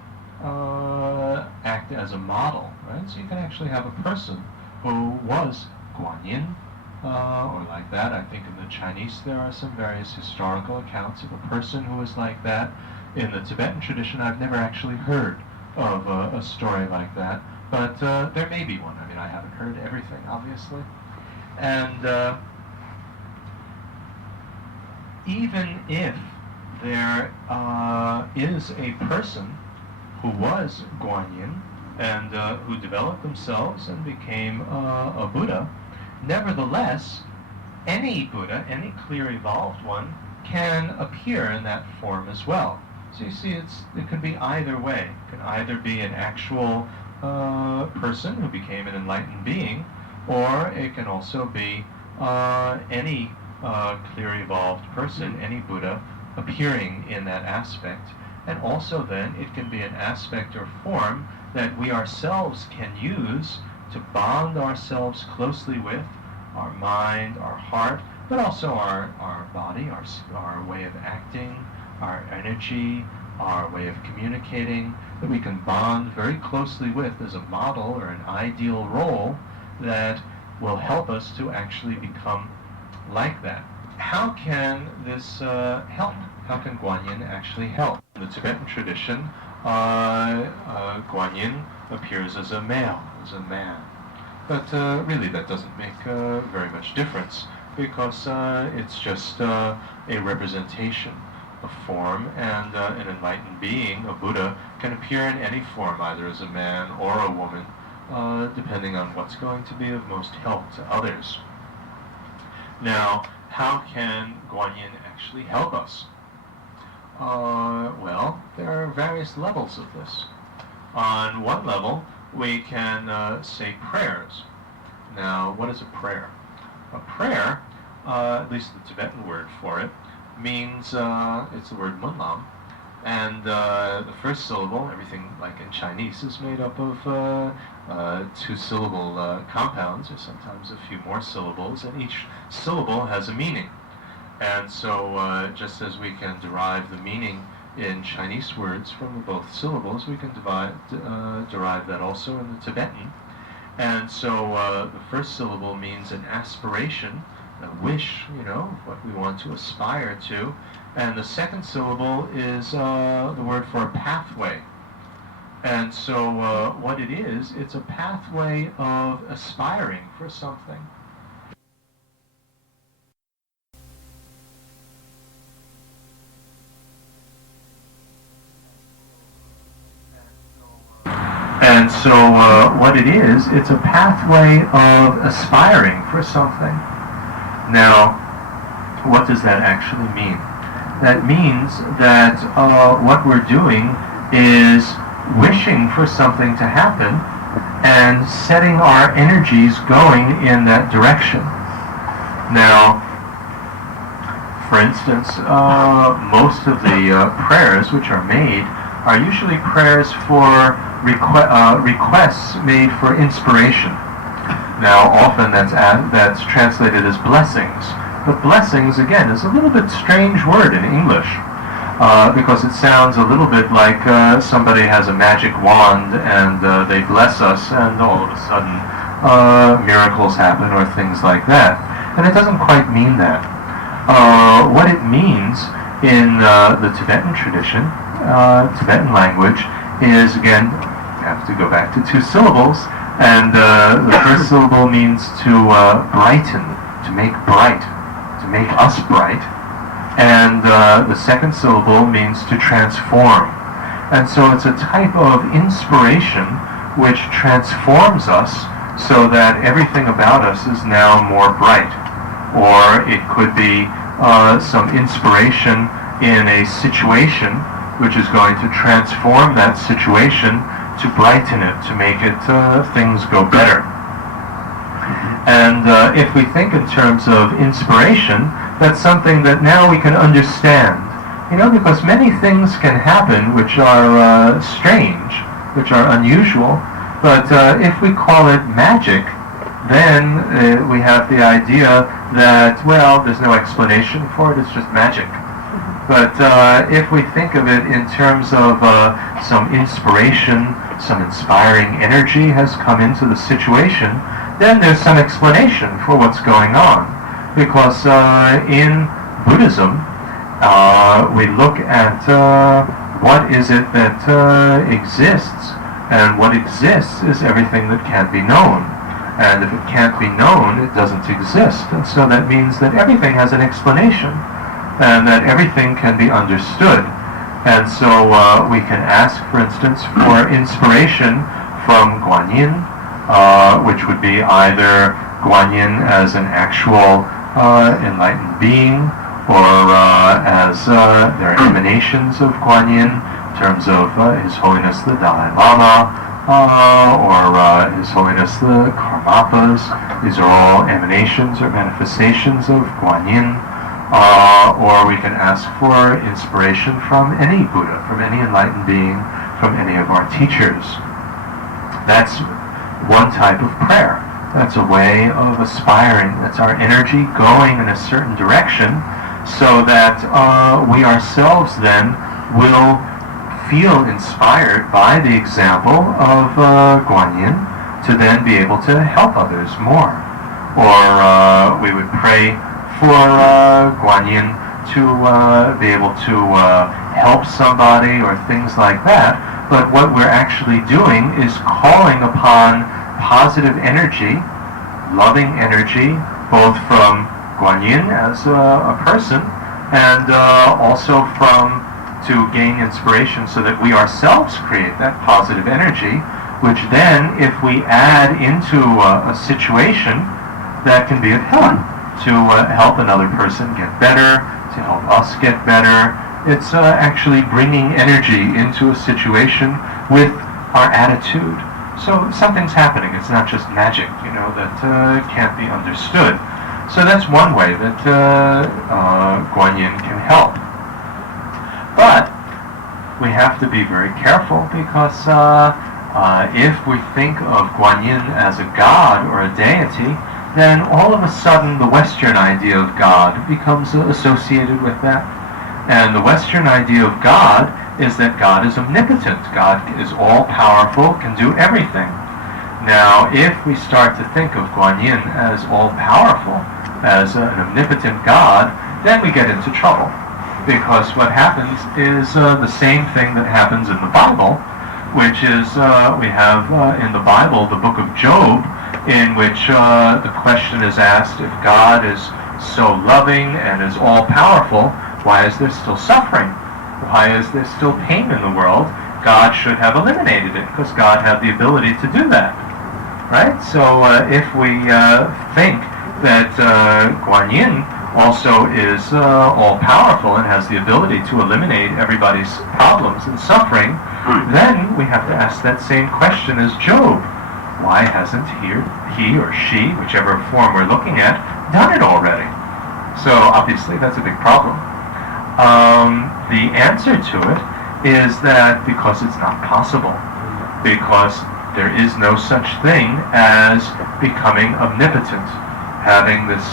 act as a model, right? So you can actually have a person who was Guan Yin, or like that. I think in the Chinese there are some various historical accounts of a person who was like that. In the Tibetan tradition, I've never actually heard of a story like that, but there may be one. I mean, I haven't heard everything, obviously. And even if there is a person who was Guan Yin and who developed themselves and became a Buddha, nevertheless, any Buddha, any clear evolved one, can appear in that form as well. So you see, it could be either way. It can either be an actual person who became an enlightened being, or it can also be any clear evolved person, any Buddha, appearing in that aspect. And also then, it can be an aspect or form that we ourselves can use to bond ourselves closely with, our mind, our heart, but also our body, our way of acting, our energy, our way of communicating, that we can bond very closely with as a model or an ideal role that will help us to actually become like that. How can this help? How can Guan Yin actually help? In the Tibetan tradition, Guan Yin appears as a male, as a man. But really that doesn't make very much difference, because it's just a representation, a form, and an enlightened being, a Buddha, can appear in any form, either as a man or a woman, depending on what's going to be of most help to others. Now, how can Guan Yin actually help us? Well, there are various levels of this. On one level, we can say prayers. Now, what is a prayer? A prayer, at least the Tibetan word for it, means, it's the word munlam, and the first syllable, everything like in Chinese, is made up of two-syllable compounds, or sometimes a few more syllables, and each syllable has a meaning. And so just as we can derive the meaning in Chinese words from both syllables, we can derive that also in the Tibetan. And so the first syllable means an aspiration, a wish, what we want to aspire to. And the second syllable is the word for a pathway. And so what it is, it's a pathway of aspiring for something. And so what it is, it's a pathway of aspiring for something. Now, what does that actually mean? That means that what we're doing is wishing for something to happen and setting our energies going in that direction. Now, for instance, most of the prayers which are made are usually prayers for requests made for inspiration. Now, often that's translated as blessings, but blessings, again, is a little bit strange word in English because it sounds a little bit like somebody has a magic wand and they bless us, and all of a sudden miracles happen or things like that. And it doesn't quite mean that. What it means in the Tibetan tradition, Tibetan language, is, again, you have to go back to 2 syllables, and the first syllable means to brighten, to make bright, to make us bright, and the second syllable means to transform. And so it's a type of inspiration which transforms us so that everything about us is now more bright. Or it could be some inspiration in a situation which is going to transform that situation to brighten it, to make it things go better. And if we think in terms of inspiration, that's something that now we can understand. You know, because many things can happen which are strange, which are unusual, but if we call it magic, then we have the idea that, well, there's no explanation for it, it's just magic. But if we think of it in terms of some inspiration, some inspiring energy has come into the situation, then there's some explanation for what's going on. Because in Buddhism, we look at what is it that exists, and what exists is everything that can't be known. And if it can't be known, it doesn't exist. And so that means that everything has an explanation, and that everything can be understood. And so we can ask, for instance, for inspiration from Guanyin, which would be either Guanyin as an actual enlightened being, or as there are emanations of Guanyin in terms of His Holiness the Dalai Lama, or His Holiness the Karmapas. These are all emanations or manifestations of Guanyin. Or we can ask for inspiration from any Buddha, from any enlightened being, from any of our teachers. That's one type of prayer. That's a way of aspiring. That's our energy going in a certain direction so that we ourselves then will feel inspired by the example of Guanyin to then be able to help others more. Or we would pray for Guanyin to be able to help somebody or things like that. But what we're actually doing is calling upon positive energy, loving energy, both from Guanyin as a person and also to gain inspiration so that we ourselves create that positive energy, which then, if we add into a situation, that can be of help, to help another person get better, to help us get better. It's actually bringing energy into a situation with our attitude. So something's happening. It's not just magic, that can't be understood. So that's one way that Guanyin can help. But we have to be very careful because if we think of Guanyin as a god or a deity, then all of a sudden the Western idea of God becomes associated with that. And the Western idea of God is that God is omnipotent. God is all-powerful, can do everything. Now, if we start to think of Guanyin as all-powerful, as an omnipotent God, then we get into trouble. Because what happens is the same thing that happens in the Bible, which is we have in the Bible the book of Job, in which the question is asked, if God is so loving and is all-powerful, why is there still suffering? Why is there still pain in the world God should have eliminated it because God had the ability to do that, right? So if we think that Guan Yin also is all-powerful and has the ability to eliminate everybody's problems and suffering, then we have to ask that same question as Job. Why hasn't he or she, whichever form we're looking at, done it already? So obviously that's a big problem. The answer to it is that because it's not possible, because there is no such thing as becoming omnipotent, having this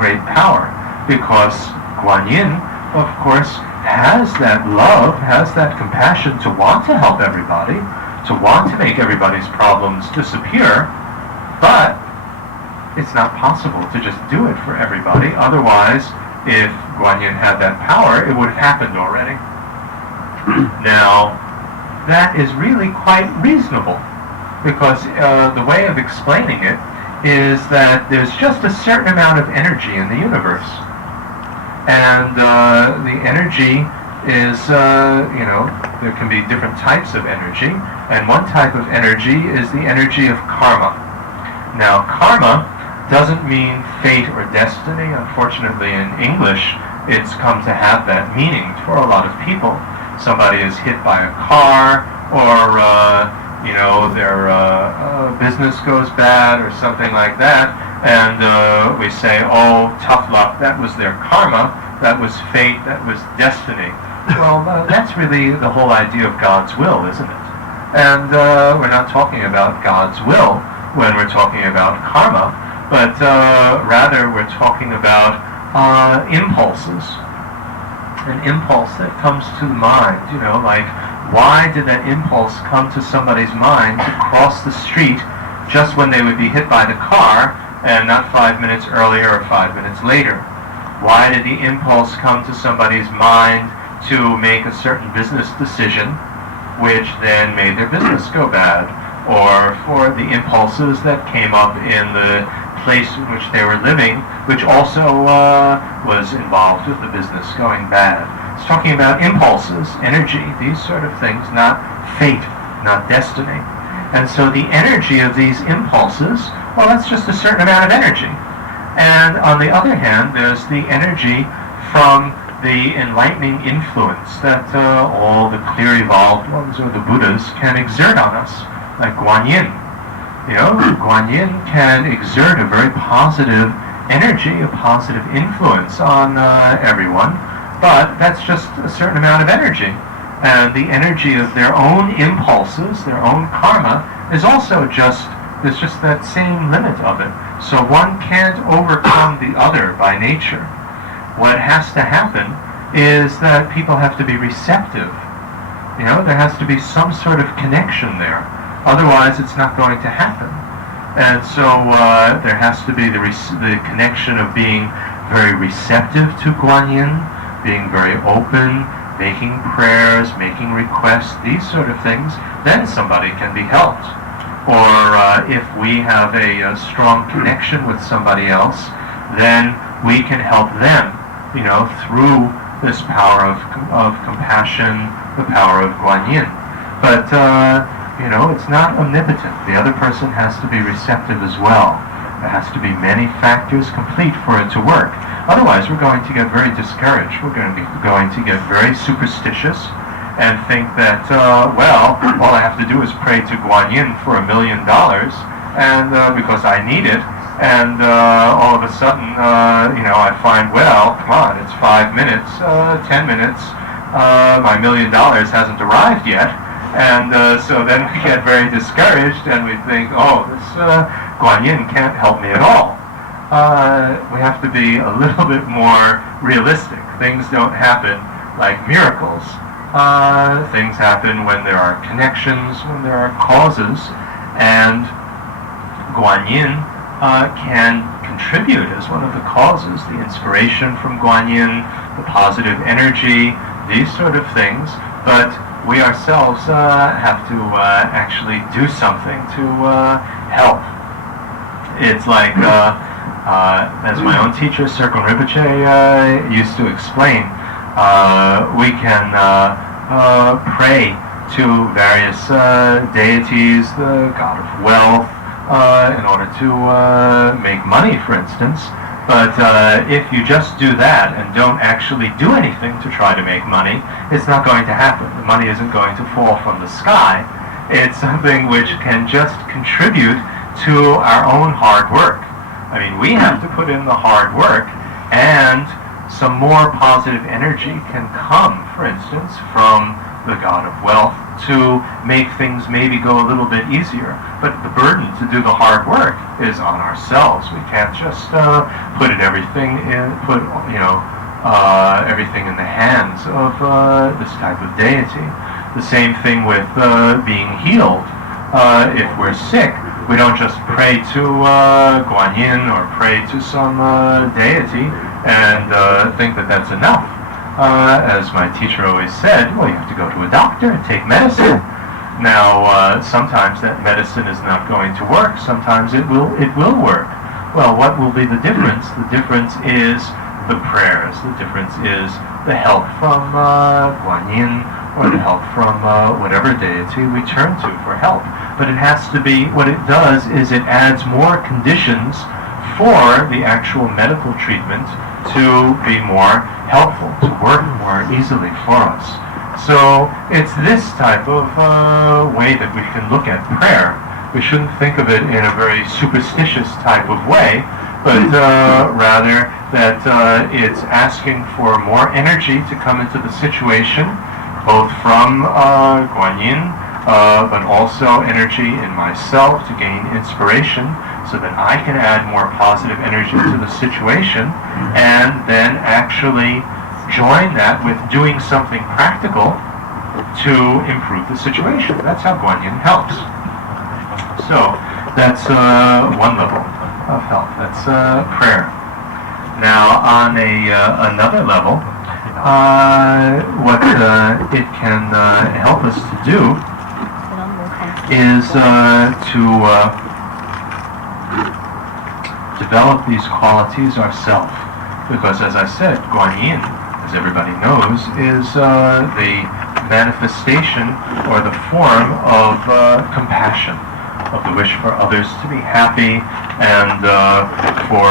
great power, because Guan Yin, of course, has that love, has that compassion to want to help everybody, to want to make everybody's problems disappear, but it's not possible to just do it for everybody. Otherwise, if Guan Yin had that power, it would have happened already. Now, that is really quite reasonable, because the way of explaining it is that there's just a certain amount of energy in the universe. And the energy is, there can be different types of energy, and one type of energy is the energy of karma. Now, karma doesn't mean fate or destiny. Unfortunately, in English, it's come to have that meaning for a lot of people. Somebody is hit by a car, or their business goes bad, or something like that, and we say, oh, tough luck, that was their karma, that was fate, that was destiny. Well, that's really the whole idea of God's will, isn't it? And we're not talking about God's will when we're talking about karma, but rather we're talking about impulses. An impulse that comes to the mind, like, why did that impulse come to somebody's mind to cross the street just when they would be hit by the car and not 5 minutes earlier or 5 minutes later? Why did the impulse come to somebody's mind to make a certain business decision which then made their business go bad? Or for the impulses that came up in the place in which they were living, which also was involved with the business going bad. It's talking about impulses, energy, these sort of things, not fate, not destiny. And so the energy of these impulses, well, that's just a certain amount of energy. And on the other hand, there's the energy from the enlightening influence that all the clear evolved ones or the Buddhas can exert on us, like Guan Yin. Guan Yin can exert a very positive energy, a positive influence on everyone, but that's just a certain amount of energy. And the energy of their own impulses, their own karma, is also there's just that same limit of it. So one can't overcome the other by nature. What has to happen is that people have to be receptive. There has to be some sort of connection there. Otherwise, it's not going to happen. And so there has to be the connection of being very receptive to Guan Yin, being very open, making prayers, making requests, these sort of things. Then somebody can be helped. Or if we have a strong connection with somebody else, then we can help them, through this power of compassion, the power of Guan Yin. But it's not omnipotent. The other person has to be receptive as well. There has to be many factors complete for it to work. Otherwise, we're going to get very discouraged. We're going to get very superstitious and think that, all I have to do is pray to Guan Yin for $1 million, and because I need it, and all of a sudden, I find, come on, it's 5 minutes, 10 minutes, my $1 million hasn't arrived yet. And so then we get very discouraged and we think, this Guan Yin can't help me at all. We have to be a little bit more realistic. Things don't happen like miracles. Things happen when there are connections, when there are causes, and Guan Yin can contribute as one of the causes, the inspiration from Guan Yin, the positive energy, these sort of things, but we ourselves have to actually do something to help. It's like, as my own teacher, Sergon Rinpoche, used to explain, we can pray to various deities, the god of wealth, in order to make money, for instance. But if you just do that and don't actually do anything to try to make money, it's not going to happen. The money isn't going to fall from the sky. It's something which can just contribute to our own hard work. I mean, we have to put in the hard work, and some more positive energy can come, for instance, from the god of wealth to make things maybe go a little bit easier. But the burden to do the hard work is on ourselves. We can't just put everything in the hands of this type of deity. The same thing with being healed. If we're sick, we don't just pray to Guan Yin or pray to some deity and think that that's enough. As my teacher always said, well, you have to go to a doctor and take medicine. Now, sometimes that medicine is not going to work. Sometimes it will work. Well, what will be the difference? The difference is the prayers. The difference is the help from Guan Yin or the help from whatever deity we turn to for help. But it has to be, what it does is it adds more conditions for the actual medical treatment to be more helpful, to work more easily for us. So it's this type of way that we can look at prayer. We shouldn't think of it in a very superstitious type of way, but rather that it's asking for more energy to come into the situation, both from Guan Yin, but also energy in myself to gain inspiration so that I can add more positive energy to the situation, and then actually join that with doing something practical to improve the situation. That's how Guan Yin helps. So that's one level of help. That's prayer. Now on another level, what it can help us to do is to develop these qualities ourselves. Because as I said, Guan Yin, as everybody knows, is the manifestation or the form of compassion, of the wish for others to be happy and for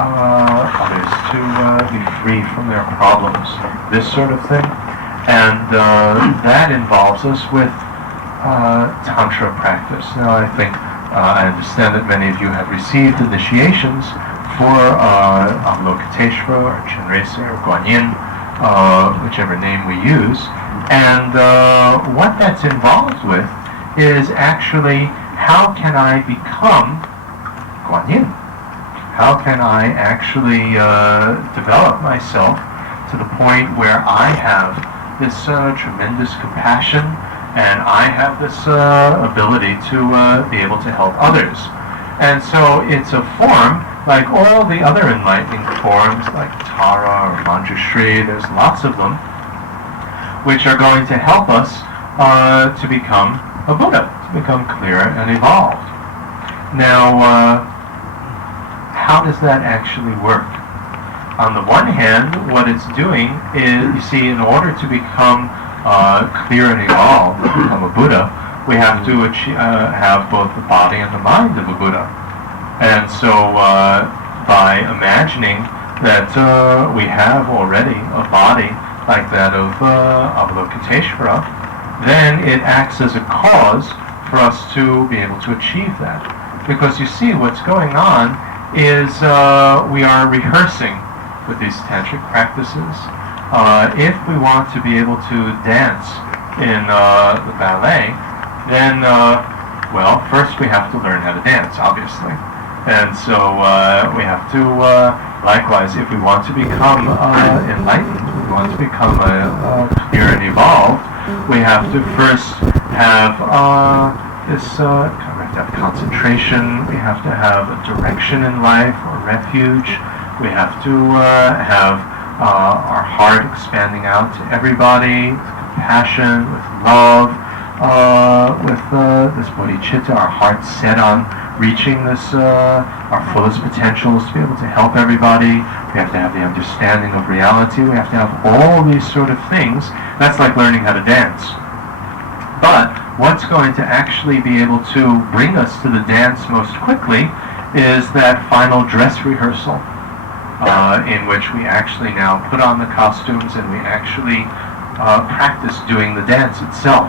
others to be free from their problems, this sort of thing. And that involves us with Tantra practice. Now I think, I understand that many of you have received initiations for Avalokiteshvara or Chenrese or Guan Yin, whichever name we use. And what that's involved with is actually, how can I become Guan Yin? How can I actually develop myself to the point where I have this tremendous compassion and I have this ability to be able to help others. And so it's a form, like all the other enlightening forms, like Tara or Manjushri, there's lots of them, which are going to help us to become a Buddha, to become clear and evolved. Now, how does that actually work? On the one hand, what it's doing is, you see, in order to become clear and evolved, become a Buddha, we have to have both the body and the mind of a Buddha. And so by imagining that we have already a body like that of Avalokiteshvara, then it acts as a cause for us to be able to achieve that. Because you see, what's going on is we are rehearsing with these tantric practices. If we want to be able to dance in the ballet, then, well, first we have to learn how to dance, obviously. And so we have to, likewise, if we want to become enlightened, if we want to become clear and evolved, we have to first have this, we have to have concentration, we have to have a direction in life, or refuge, we have to have our heart expanding out to everybody, with compassion, with love, with this bodhicitta, our heart set on reaching this, our fullest potentials, to be able to help everybody. We have to have the understanding of reality. We have to have all these sort of things. That's like learning how to dance. But what's going to actually be able to bring us to the dance most quickly is that final dress rehearsal, in which we actually now put on the costumes and we actually practice doing the dance itself.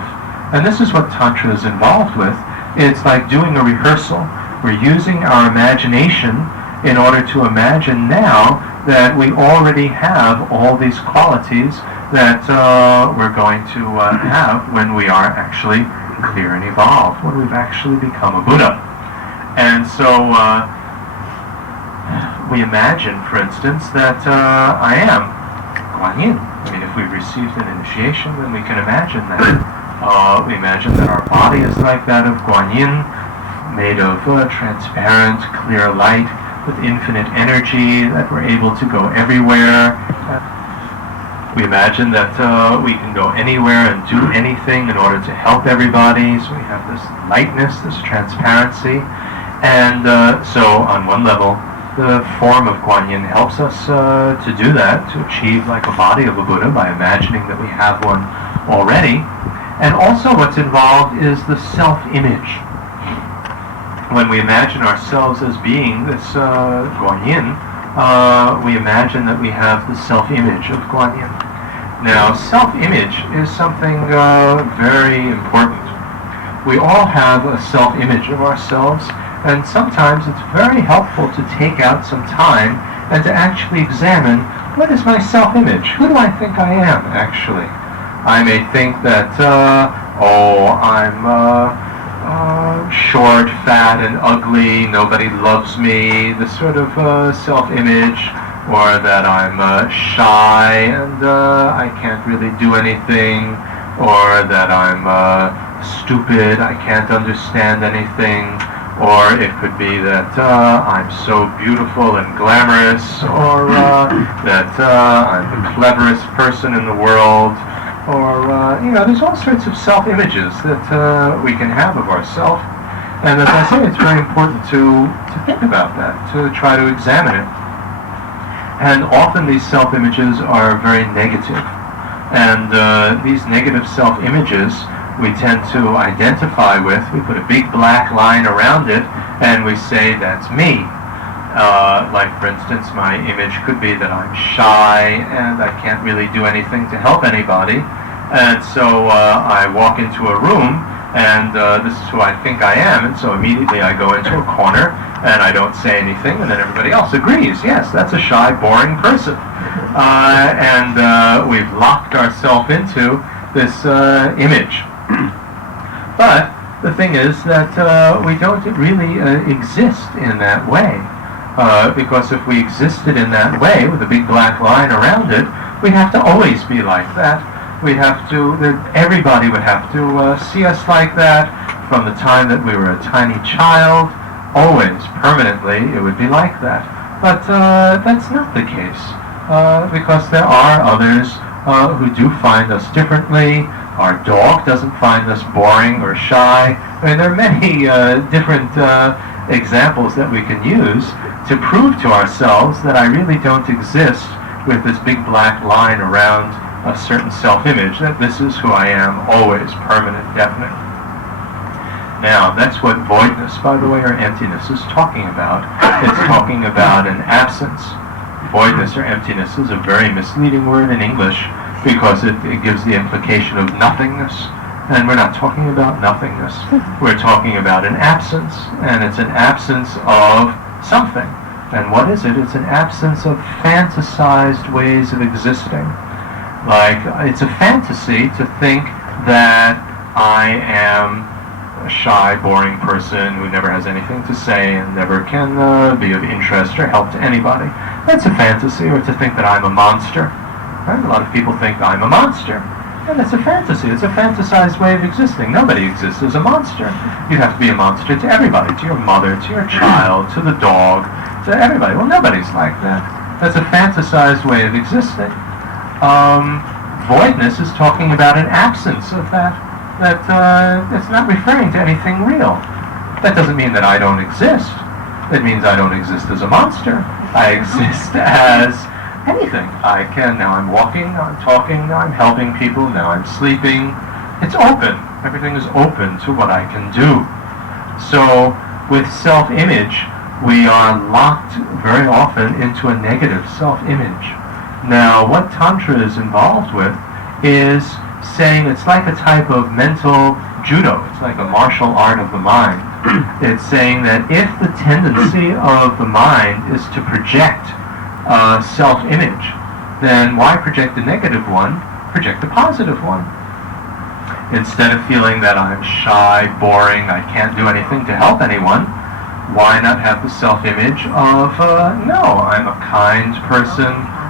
And this is what Tantra is involved with. It's like doing a rehearsal. We're using our imagination in order to imagine now that we already have all these qualities that we're going to have when we are actually clear and evolved, when we've actually become a Buddha. And so we imagine, for instance, that I am Guan Yin. I mean, if we've received an initiation, then we can imagine that. We imagine that our body is like that of Guan Yin, made of transparent, clear light, with infinite energy, that we're able to go everywhere. We imagine that we can go anywhere and do anything in order to help everybody. So we have this lightness, this transparency. And so on one level, the form of Guan Yin helps us to do that, to achieve like a body of a Buddha by imagining that we have one already. And also what's involved is the self-image. When we imagine ourselves as being this Guan Yin, we imagine that we have the self-image of Guan Yin. Now, self-image is something very important. We all have a self-image of ourselves, and sometimes it's very helpful to take out some time and to actually examine, what is my self-image? Who do I think I am, actually? I may think that, I'm short, fat, and ugly, nobody loves me, this sort of self-image, or that I'm shy and I can't really do anything, or that I'm stupid, I can't understand anything, or it could be that I'm so beautiful and glamorous, or that I'm the cleverest person in the world, or, there's all sorts of self-images that we can have of ourselves. And as I say, it's very important to think about that, to try to examine it. And often these self-images are very negative. And these negative self-images we tend to identify with. We put a big black line around it, and we say, that's me. Like, for instance, my image could be that I'm shy and I can't really do anything to help anybody. And so I walk into a room, and this is who I think I am, and so immediately I go into a corner and I don't say anything, and then everybody else agrees, yes, that's a shy, boring person. And we've locked ourselves into this image. But the thing is that we don't really exist in that way. Because if we existed in that way, with a big black line around it, we'd have to always be like that. We'd have to, everybody would have to see us like that from the time that we were a tiny child. Always, permanently, it would be like that. But that's not the case, because there are others who do find us differently. Our dog doesn't find us boring or shy. I mean, there are many different examples that we can use to prove to ourselves that I really don't exist with this big black line around a certain self-image, that this is who I am, always, permanent, definite. Now, that's what voidness, by the way, or emptiness is talking about. It's talking about an absence. Voidness or emptiness is a very misleading word in English because it gives the implication of nothingness. And we're not talking about nothingness. We're talking about an absence, and it's an absence of something. And what is it? It's an absence of fantasized ways of existing. Like, it's a fantasy to think that I am a shy, boring person who never has anything to say and never can be of interest or help to anybody. That's a fantasy, or to think that I'm a monster. Right? A lot of people think I'm a monster. And it's a fantasy. It's a fantasized way of existing. Nobody exists as a monster. You'd have to be a monster to everybody, to your mother, to your child, to the dog, to everybody. Well, nobody's like that. That's a fantasized way of existing. Voidness is talking about an absence of that. It's not referring to anything real. That doesn't mean that I don't exist. It means I don't exist as a monster. I exist as anything. Now I'm walking, now I'm talking, now I'm helping people, now I'm sleeping, it's open. Everything is open to what I can do. So with self-image, we are locked very often into a negative self-image. Now, what Tantra is involved with is saying it's like a type of mental judo. It's like a martial art of the mind. It's saying that if the tendency of the mind is to project self-image, then why project the negative one? Project the positive one. Instead of feeling that I'm shy, boring, I can't do anything to help anyone, why not have the self-image of, no, I'm a kind person,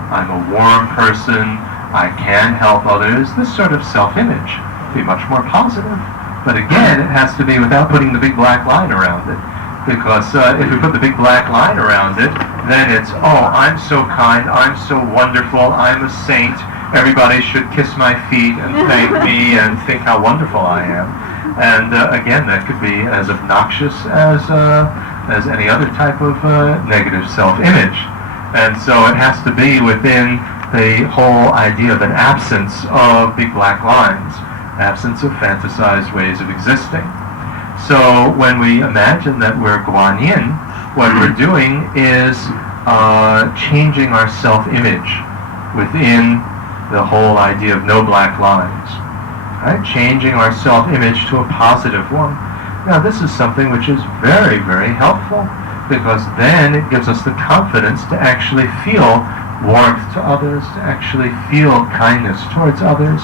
I'm a warm person, I can help others. This sort of self-image be much more positive. But again, it has to be without putting the big black line around it. Because if we put the big black line around it, then it's, oh, I'm so kind, I'm so wonderful, I'm a saint, everybody should kiss my feet and thank me and think how wonderful I am. And again, that could be as obnoxious as any other type of negative self-image. And so it has to be within the whole idea of an absence of big black lines, absence of fantasized ways of existing. So when we imagine that we're Guanyin, what we're doing is changing our self-image within the whole idea of no black lines. Right? Changing our self-image to a positive one. Now this is something which is very, very helpful, because then it gives us the confidence to actually feel warmth to others, to actually feel kindness towards others.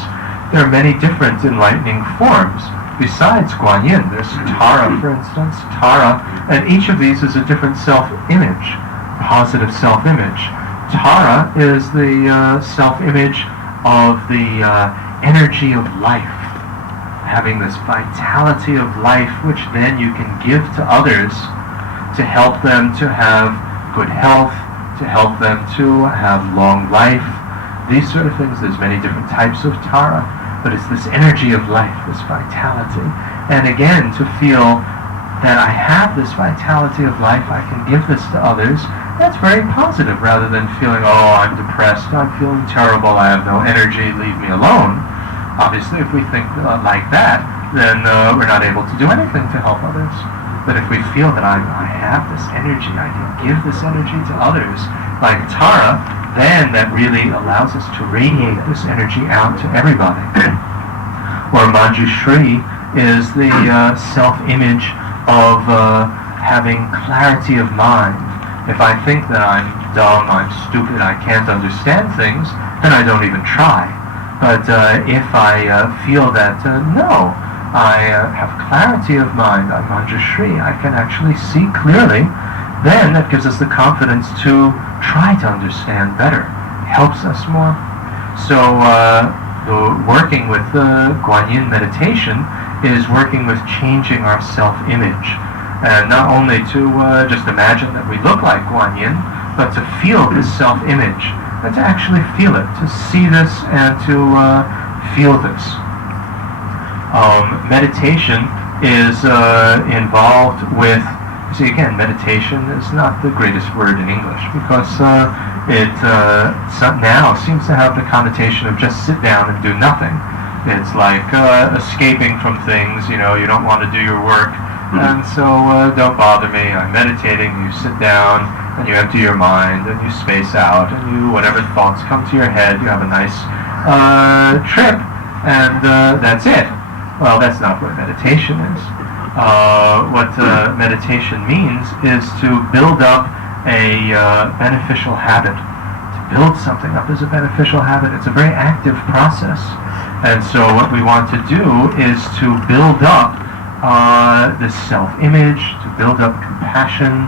There are many different enlightening forms besides Guanyin. There's Tara, for instance, Tara, and each of these is a different self-image, positive self-image. Tara is the self-image of the energy of life, having this vitality of life which then you can give to others to help them to have good health, to help them to have long life, these sort of things. There's many different types of Tara, but it's this energy of life, this vitality. And again, to feel that I have this vitality of life, I can give this to others, that's very positive, rather than feeling, oh, I'm depressed, I'm feeling terrible, I have no energy, leave me alone. Obviously, if we think like that, then we're not able to do anything to help others. But if we feel that I have this energy, I can give this energy to others, like Tara, then that really allows us to radiate this energy out to everybody. Or Manjushri is the self-image of having clarity of mind. If I think that I'm dumb, I'm stupid, I can't understand things, then I don't even try. But if I feel that, no, I have clarity of mind, I'm Manjushri, I can actually see clearly, then that gives us the confidence to try to understand better. It helps us more. So working with Guanyin meditation is working with changing our self-image. And not only to just imagine that we look like Guanyin, but to feel this self-image, and to actually feel it, to see this and to feel this. Meditation is involved with, see again, meditation is not the greatest word in English, because it now seems to have the connotation of just sit down and do nothing. It's like escaping from things, you don't want to do your work, and so don't bother me, I'm meditating. You sit down and you empty your mind and you space out, and you, whatever thoughts come to your head, you have a nice trip, and that's it. Well, that's not what meditation is. What meditation means is to build up a beneficial habit. To build something up is a beneficial habit. It's a very active process. And so what we want to do is to build up this self-image, to build up compassion,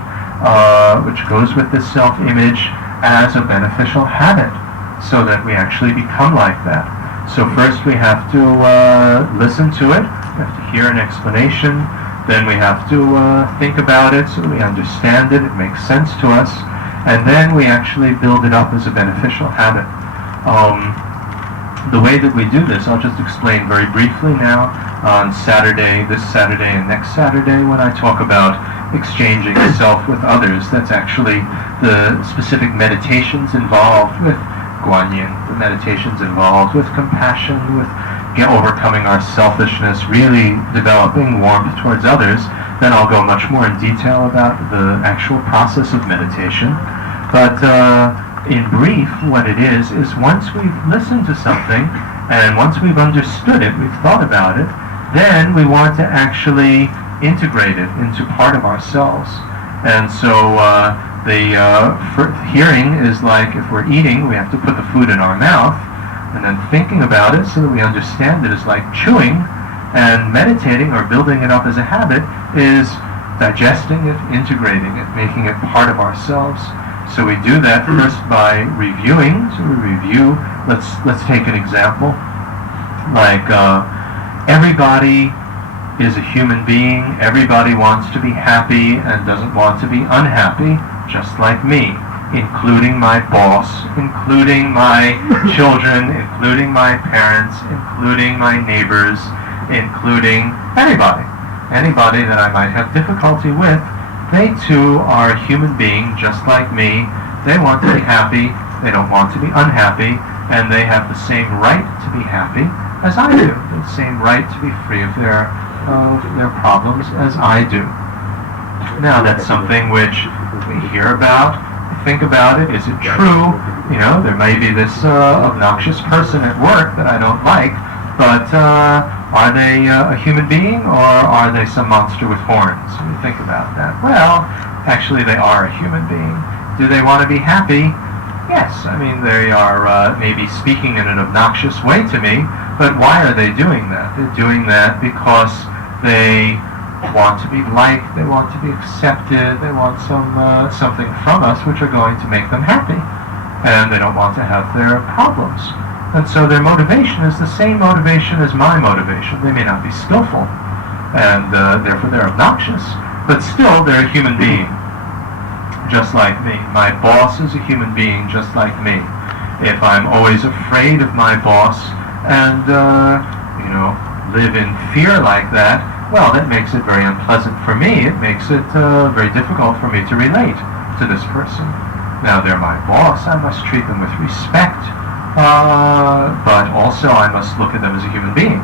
which goes with this self-image as a beneficial habit, so that we actually become like that. So first we have to listen to it, we have to hear an explanation, then we have to think about it so that we understand it, it makes sense to us, and then we actually build it up as a beneficial habit. The way that we do this, I'll just explain very briefly now. On Saturday, this Saturday and next Saturday, when I talk about exchanging self with others, that's actually the specific meditations involved with Guanyin, the meditations involved with compassion, with overcoming our selfishness, really developing warmth towards others, then I'll go much more in detail about the actual process of meditation. But in brief, what it is once we've listened to something, and once we've understood it, we've thought about it, then we want to actually integrate it into part of ourselves. And so hearing is like if we're eating, we have to put the food in our mouth, and then thinking about it so that we understand it is like chewing, and meditating or building it up as a habit is digesting it, integrating it, making it part of ourselves. So we do that first by reviewing. So we review. Let's take an example. Like everybody is a human being. Everybody wants to be happy and doesn't want to be unhappy, just like me, including my boss, including my children, including my parents, including my neighbors, including anybody. Anybody that I might have difficulty with, they too are a human being just like me. They want to be happy, they don't want to be unhappy, and they have the same right to be happy as I do, the same right to be free of their problems as I do. Now that's something which we hear about, think about it, is it true? You know, there may be this obnoxious person at work that I don't like, but are they a human being, or are they some monster with horns? We think about that. Well, actually they are a human being. Do they want to be happy? Yes. I mean, they are maybe speaking in an obnoxious way to me, but why are they doing that? They're doing that because they want to be liked, they want to be accepted, they want something from us which are going to make them happy, and they don't want to have their problems. And so their motivation is the same motivation as my motivation. They may not be skillful, and therefore they're obnoxious, but still they're a human being, just like me. My boss is a human being just like me. If I'm always afraid of my boss and, live in fear like that, well, that makes it very unpleasant for me. It makes it very difficult for me to relate to this person. Now, they're my boss. I must treat them with respect. But also I must look at them as a human being.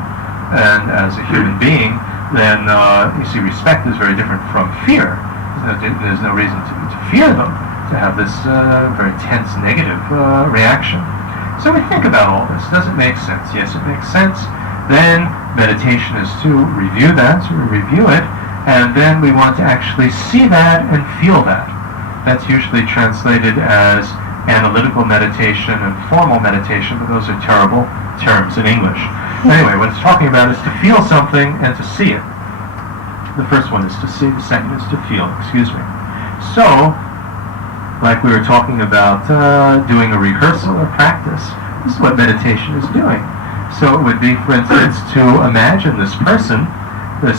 And as a human being, then, you see, respect is very different from fear. There's no reason to fear them, to have this very tense negative reaction. So we think about all this. Does it make sense? Yes, it makes sense. Then meditation is to review that, so we review it, and then we want to actually see that and feel that. That's usually translated as analytical meditation and formal meditation, but those are terrible terms in English. Anyway, what it's talking about is to feel something and to see it. The first one is to see, the second is to feel, So, like we were talking about doing a rehearsal or practice, this is what meditation is doing. So it would be, for instance, to imagine this person that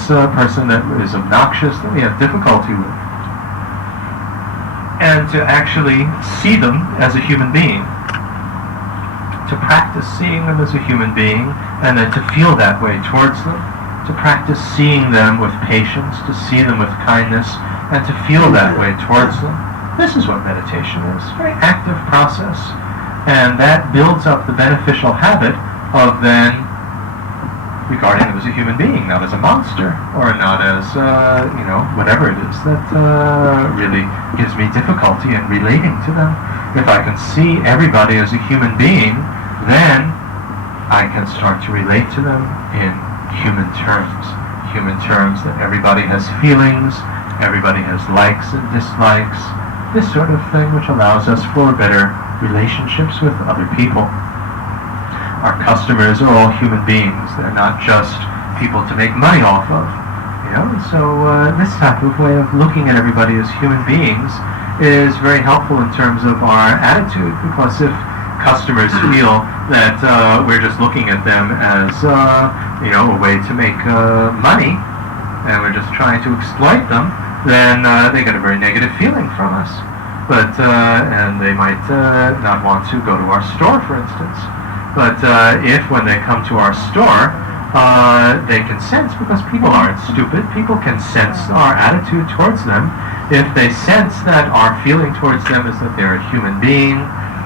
is obnoxious, that we have difficulty with, and to actually see them as a human being, to practice seeing them as a human being, and then to feel that way towards them, to practice seeing them with patience, to see them with kindness, and to feel that way towards them. This is what meditation is, a very active process, and that builds up the beneficial habit of then regarding them as a human being, not as a monster, or not as, whatever it is that really gives me difficulty in relating to them. If I can see everybody as a human being, then I can start to relate to them in human terms that everybody has feelings, everybody has likes and dislikes, this sort of thing which allows us for better relationships with other people. Our customers are all human beings. They're not just people to make money off of. So this type of way of looking at everybody as human beings is very helpful in terms of our attitude, because if customers feel that we're just looking at them as a way to make money, and we're just trying to exploit them, then they get a very negative feeling from us. And they might not want to go to our store, for instance. But if when they come to our store, they can sense, because people aren't stupid, people can sense our attitude towards them. If they sense that our feeling towards them is that they're a human being,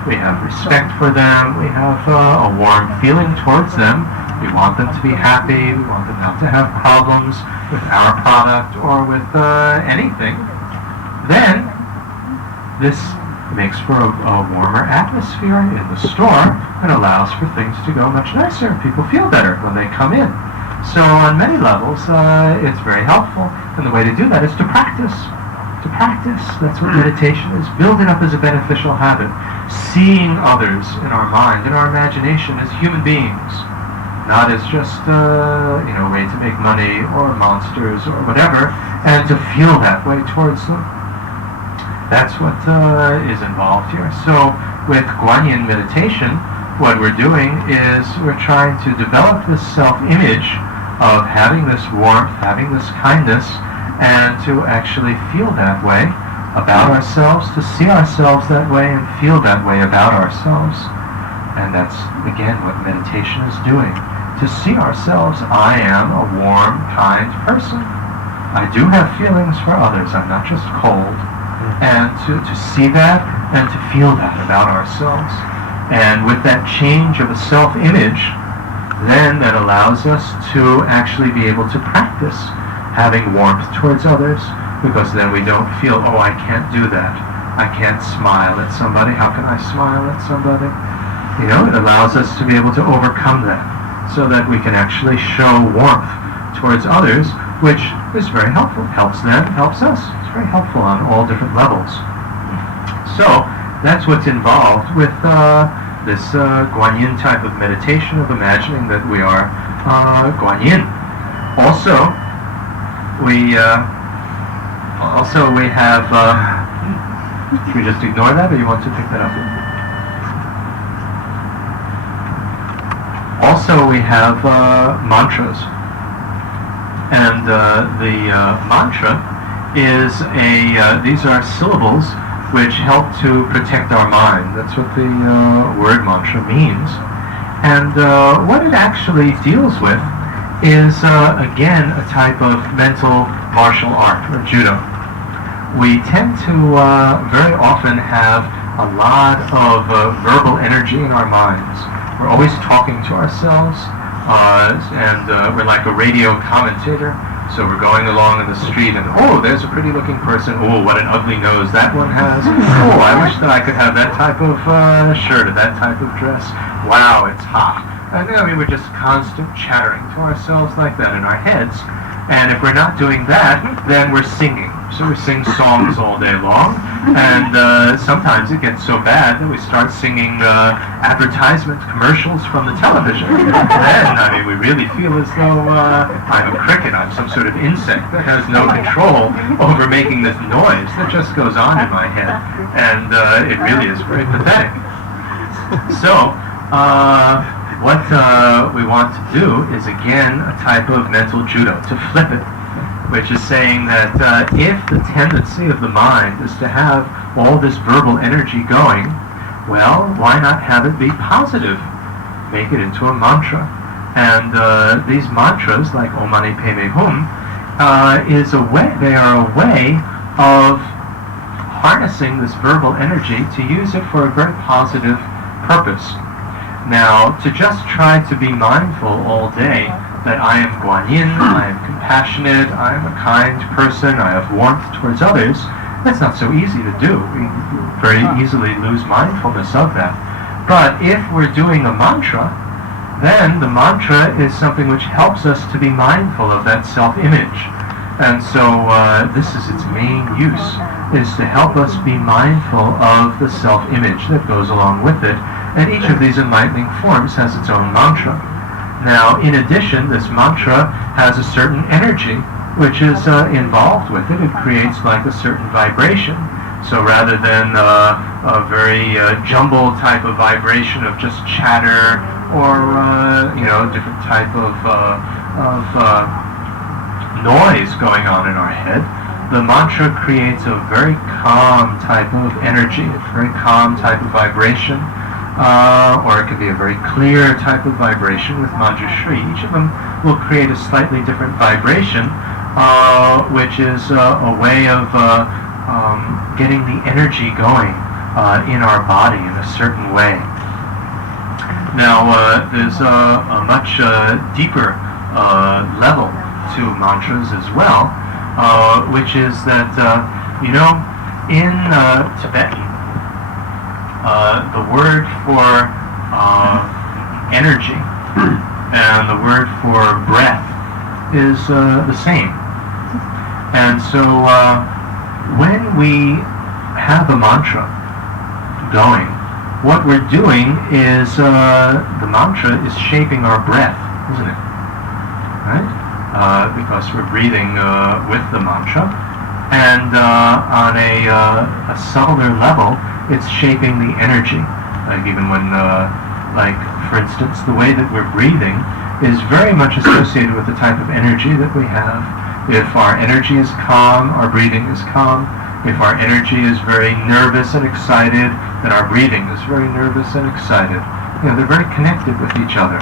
we have respect for them, we have a warm feeling towards them, We want them to be happy. We want them not to have problems with our product or with anything. Then this makes for a warmer atmosphere in the store and allows for things to go much nicer. People feel better when they come in. So on many levels, it's very helpful. And the way to do that is to practice. To practice. That's what meditation is. Build it up as a beneficial habit. Seeing others in our mind, in our imagination as human beings. Not as just, a way to make money or monsters or whatever. And to feel that way towards them. That's what is involved here. So with Guanyin meditation, what we're doing is we're trying to develop this self-image of having this warmth, having this kindness, and to actually feel that way about ourselves, to see ourselves that way and feel that way about ourselves. And that's, again, what meditation is doing. To see ourselves, I am a warm, kind person. I do have feelings for others. I'm not just cold. And to see that and to feel that about ourselves. And with that change of a self-image, then that allows us to actually be able to practice having warmth towards others, because then we don't feel, oh, I can't do that. I can't smile at somebody. How can I smile at somebody? It allows us to be able to overcome that so that we can actually show warmth towards others, which is very helpful. Helps them, helps us. It's very helpful on all different levels. So that's what's involved with this Guanyin type of meditation of imagining that we are Guanyin. Also, we have. Should we just ignore that, or you want to pick that up? Also, we have mantras, and the mantra is these are syllables which help to protect our mind. That's what the word mantra means. And what it actually deals with is, again, a type of mental martial art, or judo. We tend to very often have a lot of verbal energy in our minds. We're always talking to ourselves, and we're like a radio commentator. So we're going along in the street and, oh, there's a pretty looking person. Oh, what an ugly nose that one has. Oh, I wish that I could have that type of shirt or that type of dress. Wow, it's hot. And we're just constant chattering to ourselves like that in our heads. And if we're not doing that, then we're singing. So we sing songs all day long. And sometimes it gets so bad that we start singing advertisement commercials from the television. And then, we really feel as though I'm a cricket, I'm some sort of insect that has no control over making this noise that just goes on in my head. And it really is very pathetic. So, what we want to do is, again, a type of mental judo, to flip it, which is saying that if the tendency of the mind is to have all this verbal energy going, well, why not have it be positive? Make it into a mantra. And these mantras, like Om Mani Padme Hum, is a way. They are a way of harnessing this verbal energy to use it for a very positive purpose. Now, to just try to be mindful all day that I am Guanyin, I am compassionate, I am a kind person, I have warmth towards others, that's not so easy to do. We very easily lose mindfulness of that. But if we're doing a mantra, then the mantra is something which helps us to be mindful of that self-image. And so this is its main use, is to help us be mindful of the self-image that goes along with it. And each of these enlightening forms has its own mantra. Now, in addition, this mantra has a certain energy which is involved with it. It creates like a certain vibration. So rather than a very jumbled type of vibration of just chatter or different type of noise going on in our head, the mantra creates a very calm type of energy, a very calm type of vibration. Or it could be a very clear type of vibration with mantra Shri. Each of them will create a slightly different vibration, which is a way of getting the energy going in our body in a certain way. Now, there's a much deeper level to mantras as well, which is that, in Tibetan, the word for energy and the word for breath is the same. And so when we have a mantra going, what we're doing is the mantra is shaping our breath, isn't it? Right? Because we're breathing with the mantra, and on a subtler level, it's shaping the energy. Like even when, for instance, the way that we're breathing is very much associated with the type of energy that we have. If our energy is calm, our breathing is calm. If our energy is very nervous and excited, then our breathing is very nervous and excited. They're very connected with each other.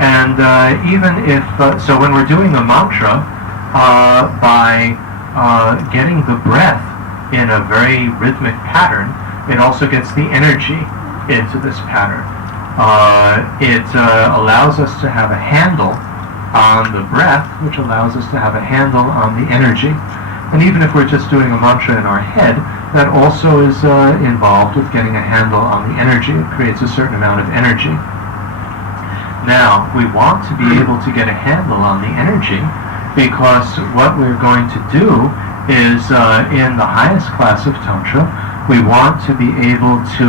And even if, so when we're doing a mantra, by getting the breath in a very rhythmic pattern, it also gets the energy into this pattern. It allows us to have a handle on the breath, which allows us to have a handle on the energy. And even if we're just doing a mantra in our head, that also is involved with getting a handle on the energy. It creates a certain amount of energy. Now, we want to be able to get a handle on the energy because what we're going to do is, in the highest class of Tantra, we want to be able to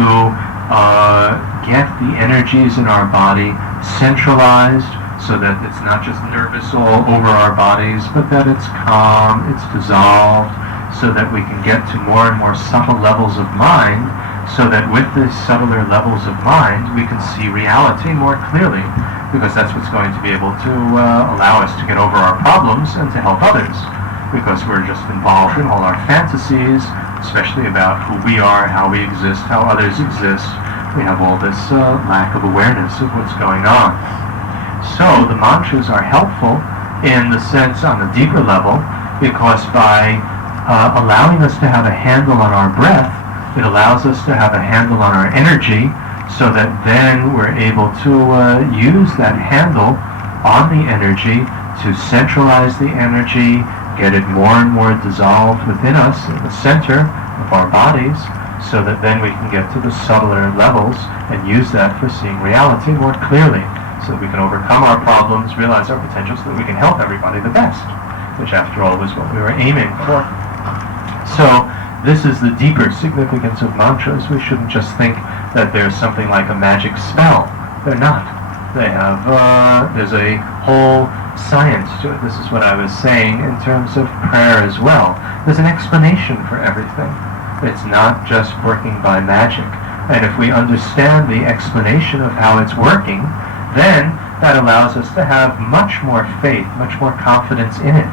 get the energies in our body centralized, so that it's not just nervous all over our bodies, but that it's calm, it's dissolved, so that we can get to more and more subtle levels of mind, so that with these subtler levels of mind, we can see reality more clearly, because that's what's going to be able to allow us to get over our problems and to help others, because we're just involved in all our fantasies, especially about who we are, how we exist, how others exist. We have all this lack of awareness of what's going on. So the mantras are helpful in the sense on a deeper level, because by allowing us to have a handle on our breath, it allows us to have a handle on our energy, so that then we're able to use that handle on the energy to centralize the energy, get it more and more dissolved within us in the center of our bodies, so that then we can get to the subtler levels and use that for seeing reality more clearly, so that we can overcome our problems, realize our potential, so that we can help everybody the best, which after all was what we were aiming for. So this is the deeper significance of mantras. We shouldn't just think that there's something like a magic spell. They're not. They have, there's a whole science to it. This is what I was saying in terms of prayer as well. There's an explanation for everything. It's not just working by magic. And if we understand the explanation of how it's working, then that allows us to have much more faith, much more confidence in it.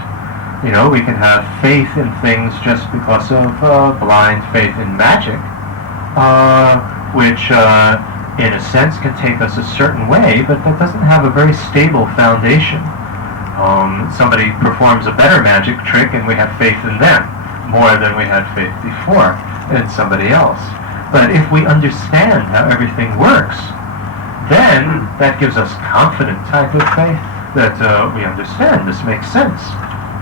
We can have faith in things just because of blind faith in magic, which in a sense can take us a certain way, but that doesn't have a very stable foundation. Somebody performs a better magic trick and we have faith in them more than we had faith before in somebody else. But if we understand how everything works, then that gives us confident type of faith that we understand this makes sense.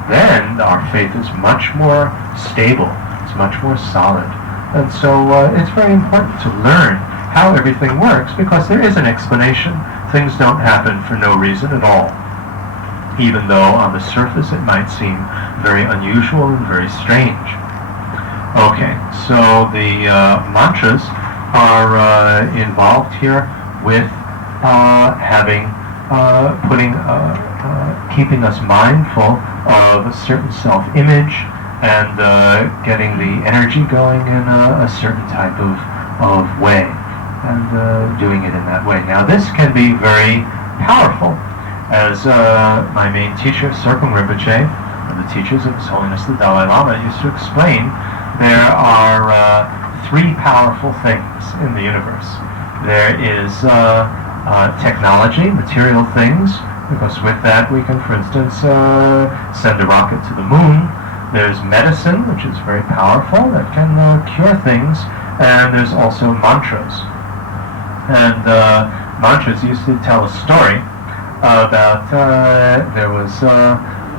Then our faith is much more stable, it's much more solid. And so it's very important to learn how everything works, because there is an explanation. Things don't happen for no reason at all, even though on the surface it might seem very unusual and very strange. Okay, so the mantras are involved here with keeping us mindful of a certain self-image and getting the energy going in a certain type of way, and doing it in that way. Now this can be very powerful. As my main teacher, Serkung Rinpoche, one of the teachers of His Holiness the Dalai Lama, used to explain, there are three powerful things in the universe. There is technology, material things, because with that we can, for instance, send a rocket to the moon. There's medicine, which is very powerful, that can cure things, and there's also mantras. And mantras used to tell a story about there was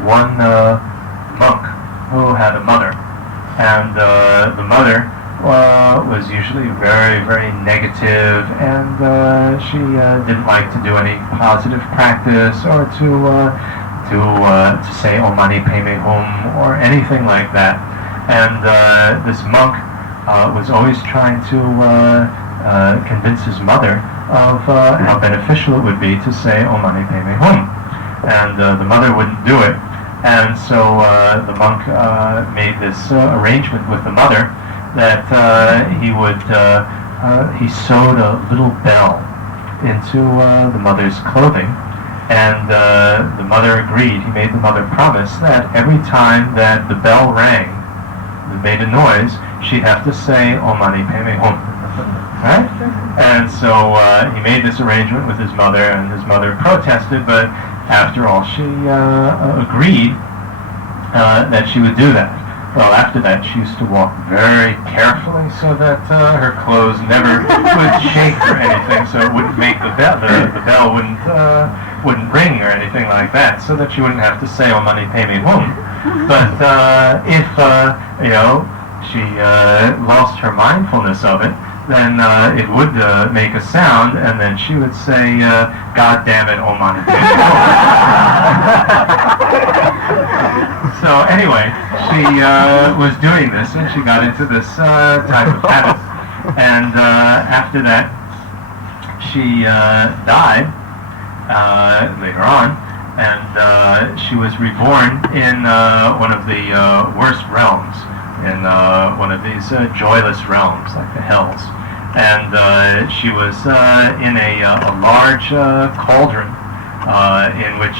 one monk who had a mother, and the mother was usually very, very negative, and she didn't like to do any positive practice or to say Om Mani Padme Hum or anything like that. And this monk was always trying to convince his mother of how beneficial it would be to say Om Mani Padme Hum. And the mother wouldn't do it. And so the monk made this arrangement with the mother that he sewed a little bell into the mother's clothing, and the mother agreed. He made the mother promise that every time that the bell rang, it made a noise, she'd have to say Om Mani Padme Hum. Right? And so he made this arrangement with his mother, and his mother protested, but after all, she agreed that she would do that. Well, after that, she used to walk very carefully so that her clothes never would shake or anything, so it wouldn't make the bell wouldn't ring or anything like that, so that she wouldn't have to say Om Mani Padme Hum. But if she lost her mindfulness of it, then it would make a sound, and then she would say, "God damn it, Om Mani Padme Hum." So anyway, she was doing this, and she got into this type of habit. And after that, she died later on, and she was reborn in one of the worst realms, in one of these joyless realms, like the hells. And she was in a large cauldron in which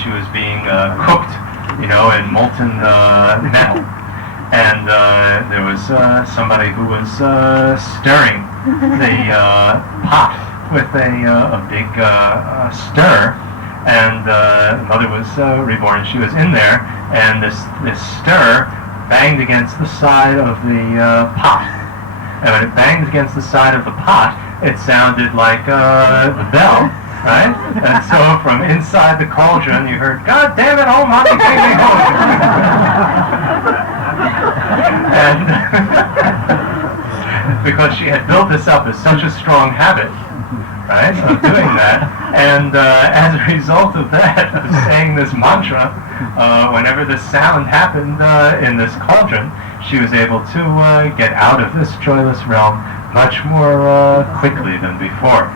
she was being cooked, in molten metal. And there was somebody who was stirring the pot with a big stir, and the mother was reborn. She was in there, and this stir banged against the side of the pot. And when it banged against the side of the pot, it sounded like the bell. Right? And so from inside the cauldron, you heard, "God damn it, Om Mani Padme Hum." And because she had built this up as such a strong habit, right, of doing that, and as a result of that, of saying this mantra, whenever this sound happened in this cauldron, she was able to get out of this joyless realm much more quickly than before.